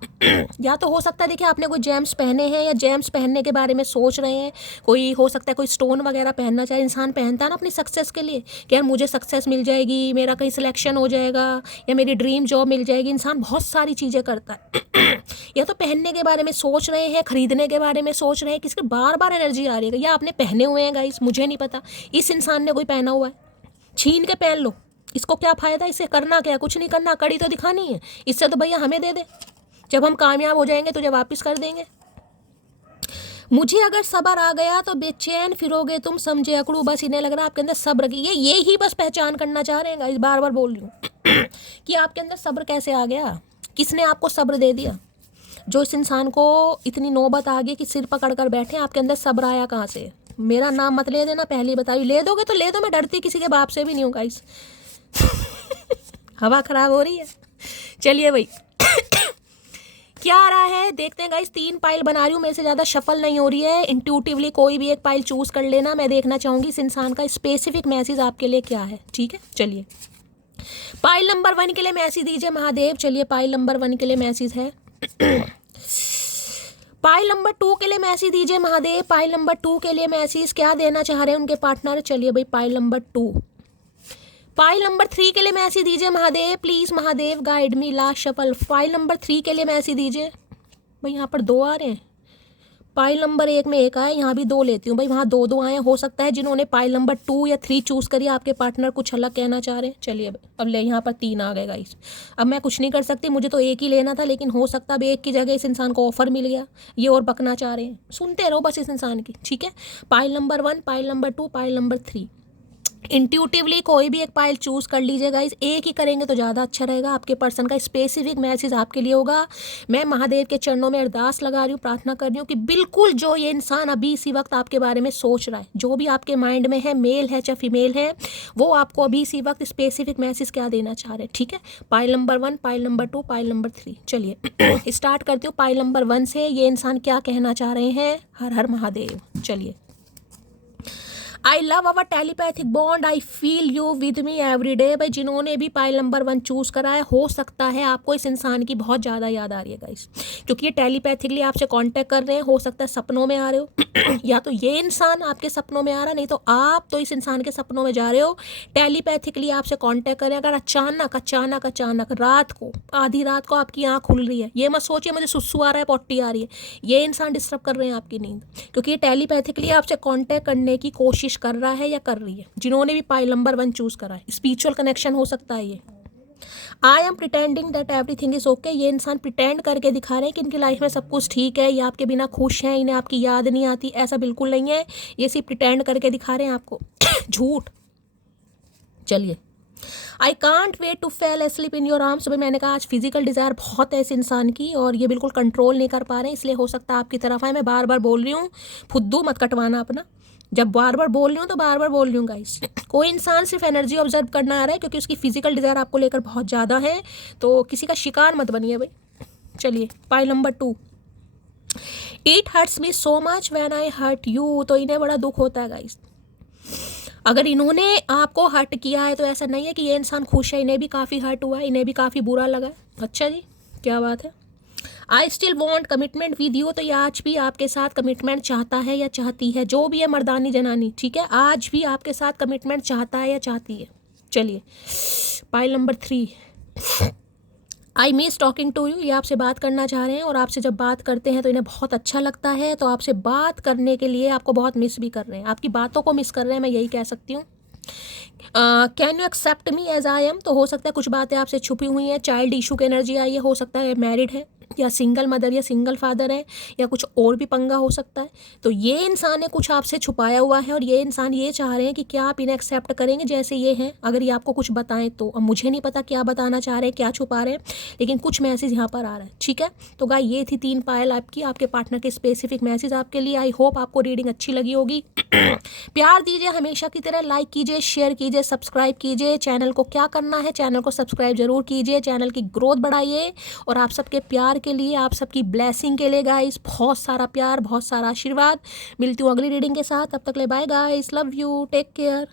या तो हो सकता है, देखिए आपने कोई जेम्स पहने हैं या जेम्स पहनने के बारे में सोच रहे हैं। कोई हो सकता है कोई स्टोन वगैरह पहनना चाहे, इंसान पहनता है ना अपनी सक्सेस के लिए कि यार मुझे सक्सेस मिल जाएगी, मेरा कहीं सिलेक्शन हो जाएगा या मेरी ड्रीम जॉब मिल जाएगी। इंसान बहुत सारी चीज़ें करता है। या तो पहनने के बारे में सोच रहे हैं, खरीदने के बारे में सोच रहे हैं, किसके बार बार एनर्जी आ रही है, या आपने पहने हुए हैं गाइस, मुझे नहीं पता। इस इंसान ने कोई पहना हुआ है, छीन के पहन लो, इसको क्या फ़ायदा, इससे करना क्या, कुछ नहीं करना, कड़ी तो दिखानी है। इससे तो भैया हमें दे दे, जब हम कामयाब हो जाएंगे तुझे वापस कर देंगे। मुझे अगर सब्र आ गया तो बेचैन फिरोगे तुम, समझे अकड़ू। बस इन्हें लग रहा है आपके अंदर सब्र की, ये ही बस पहचान करना चाह रहे हैं, इस बार बार बोल रही हूँ कि आपके अंदर सब्र कैसे आ गया, किसने आपको सब्र दे दिया। जो इस इंसान को इतनी नौबत आ गई कि सिर पकड़ कर बैठे, आपके अंदर सब्र आया कहाँ से? मेरा नाम मत ले देना, पहले बताइए। ले दोगे तो ले दो, मैं डरती किसी के बाप से भी नहीं हूँ गाइस। हवा खराब हो रही है, चलिए भाई। क्या आ रहा है देखते हैं गाइस। 3 पाइल बना रही हूँ, मेरे से ज़्यादा शफल नहीं हो रही है। इंट्यूटिवली कोई भी एक पाइल चूज कर लेना, मैं देखना चाहूँगी इस इंसान का स्पेसिफिक मैसेज आपके लिए क्या है, ठीक है। चलिए पाइल नंबर 1 के लिए मैसेज दीजिए महादेव। चलिए पाइल नंबर 1 के लिए मैसेज है। पाइल नंबर 2 के लिए मैसेज दीजिए महादेव। पाइल नंबर 2 के लिए मैसेज क्या देना चाह रहे हैं उनके पार्टनर। चलिए भाई पाइल नंबर 2। पाइल नंबर 3 के लिए मैसेज दीजिए Mahadev, please Mahadev guide me. Last shuffle pile number 3 के लिए मैसेज दीजिए। भाई यहाँ पर 2 आ रहे हैं, पाइल नंबर 1 में 1 आए, यहाँ भी 2 लेती हूँ भाई, वहाँ 2 आए। हो सकता है जिन्होंने पाइल नंबर 2 या 3 चूज़ करी आपके पार्टनर कुछ अलग कहना चाह रहे हैं। चलिए अब ले, यहाँ पर 3 आ गए गाइस। अब मैं कुछ नहीं कर सकती, मुझे तो 1 ही लेना था, लेकिन हो सकता अब 1 की जगह इस इंसान को ऑफर मिल गया, ये और बकना चाह रहे हैं। सुनते रहो बस इस इंसान की, ठीक है। Pile number 1, pile number 2, pile number 3। Intuitively कोई भी एक पाइल चूज कर लीजिए गाइस, एक ही करेंगे तो ज़्यादा अच्छा रहेगा। आपके पर्सन का स्पेसिफिक मैसेज आपके लिए होगा। मैं महादेव के चरणों में अरदास लगा रही हूँ, प्रार्थना कर रही हूँ कि बिल्कुल जो ये इंसान अभी इसी वक्त आपके बारे में सोच रहा है, जो भी आपके माइंड में है, मेल है चाहे फीमेल है, वो आपको अभी इसी वक्त स्पेसिफिक मैसेज क्या देना चाह रहे हैं, ठीक है। Pile number 1, pile number 2, pile number 3। चलिए स्टार्ट करती हूँ पाइल नंबर 1 से। ये इंसान क्या कहना चाह रहे हैं। हर हर महादेव। चलिए I love our telepathic bond, I feel you with me every day. भाई जिन्होंने भी पाइल नंबर 1 चूज़ करा है, हो सकता है आपको इस इंसान की बहुत ज़्यादा याद आ रही है गाइस, क्योंकि ये टेलीपैथिकली आपसे कांटेक्ट कर रहे हैं। हो सकता है सपनों में आ रहे हो या तो ये इंसान आपके सपनों में आ रहा है, नहीं तो आप तो इस इंसान के सपनों में जा रहे हो। टेलीपैथिकली आपसे कांटेक्ट करें। अगर अचानक अचानक अचानक रात को, आधी रात को आपकी आँख खुल रही है, ये मत सोचिए मुझे सुसु आ रहा है, पॉटी आ रही है, ये इंसान डिस्टर्ब कर रहे हैं आपकी नींद, क्योंकि ये टेलीपैथिकली आपसे कांटेक्ट करने की कोशिश कर रहा है या कर रही है। जिन्होंने भी पाइल नंबर 1 चूज करा है, स्पिरिचुअल कनेक्शन हो सकता है ये। I am pretending that everything is okay, ये इंसान प्रिटेंड करके दिखा रहे हैं कि इनकी लाइफ में सब कुछ ठीक है, ये आपके बिना खुश हैं, इन्हें आपकी याद नहीं आती, ऐसा बिल्कुल नहीं है। ये सिर्फ प्रिटेंड करके दिखा रहे हैं आपको झूठ। चलिए, I can't wait to fall asleep in your arms. भाई मैंने कहा आज फिजिकल डिज़ायर बहुत है इस इंसान की और ये बिल्कुल कंट्रोल नहीं कर पा रहे हैं, इसलिए हो सकता है आपकी तरफ आए। मैं बार बार बोल रही हूँ, फुद्दू मत कटवाना अपना, जब बार बार बोल रही हूँ तो बार बार बोल रही हूँ गाइस। कोई इंसान सिर्फ एनर्जी ऑब्जर्व करना आ रहा है क्योंकि उसकी फिजिकल डिज़ायर आपको लेकर बहुत ज़्यादा है, तो किसी का शिकार मत बनिए भाई। चलिए, pile number 2, it hurts me so much when I hurt you. तो इन्हें बड़ा दुख होता है गाइस। अगर इन्होंने आपको हर्ट किया है तो ऐसा नहीं है कि ये इंसान खुश है, इन्हें भी काफ़ी हर्ट हुआ है, इन्हें भी काफ़ी बुरा लगा है। अच्छा जी, क्या बात है। I still want commitment with you, तो ये आज भी आपके साथ कमिटमेंट चाहता है या चाहती है, जो भी है मर्दानी जनानी, ठीक है, आज भी आपके साथ कमिटमेंट चाहता है या चाहती है। चलिए, pile number 3, I miss talking to you, ये आपसे बात करना चाह रहे हैं और आपसे जब बात करते हैं तो इन्हें बहुत अच्छा लगता है, तो आपसे बात करने के लिए आपको बहुत मिस भी कर रहे हैं, आपकी बातों को मिस कर रहे हैं, मैं यही कह सकती हूँ। Can you accept me as I am, तो हो सकता है कुछ बातें आपसे छुपी हुई हैं, चाइल्ड इशू की एनर्जी आई है, हो सकता है मैरिड है या सिंगल मदर या सिंगल फादर है या कुछ और भी पंगा हो सकता है। तो ये इंसान ने कुछ आपसे छुपाया हुआ है और ये इंसान ये चाह रहे हैं कि क्या आप इन्हें एक्सेप्ट करेंगे जैसे ये हैं। अगर ये आपको कुछ बताएं तो, अब मुझे नहीं पता क्या बताना चाह रहे हैं, क्या छुपा रहे हैं, लेकिन कुछ मैसेज यहाँ पर आ रहा है, ठीक है। तो गाय ये थी 3 पायल आपकी, आपके पार्टनर के स्पेसिफिक मैसेज आपके लिए। आई होप आपको रीडिंग अच्छी लगी होगी। प्यार दीजिए हमेशा की तरह, लाइक कीजिए, शेयर कीजिए, सब्सक्राइब कीजिए। चैनल को क्या करना है, चैनल को सब्सक्राइब जरूर कीजिए, चैनल की ग्रोथ बढ़ाइए। और आप सबके प्यार के लिए, आप सबकी ब्लेसिंग के लिए गाइस, बहुत सारा प्यार, बहुत सारा आशीर्वाद। मिलती हूँ अगली रीडिंग के साथ, तब तक ले bye guys, love you, take care.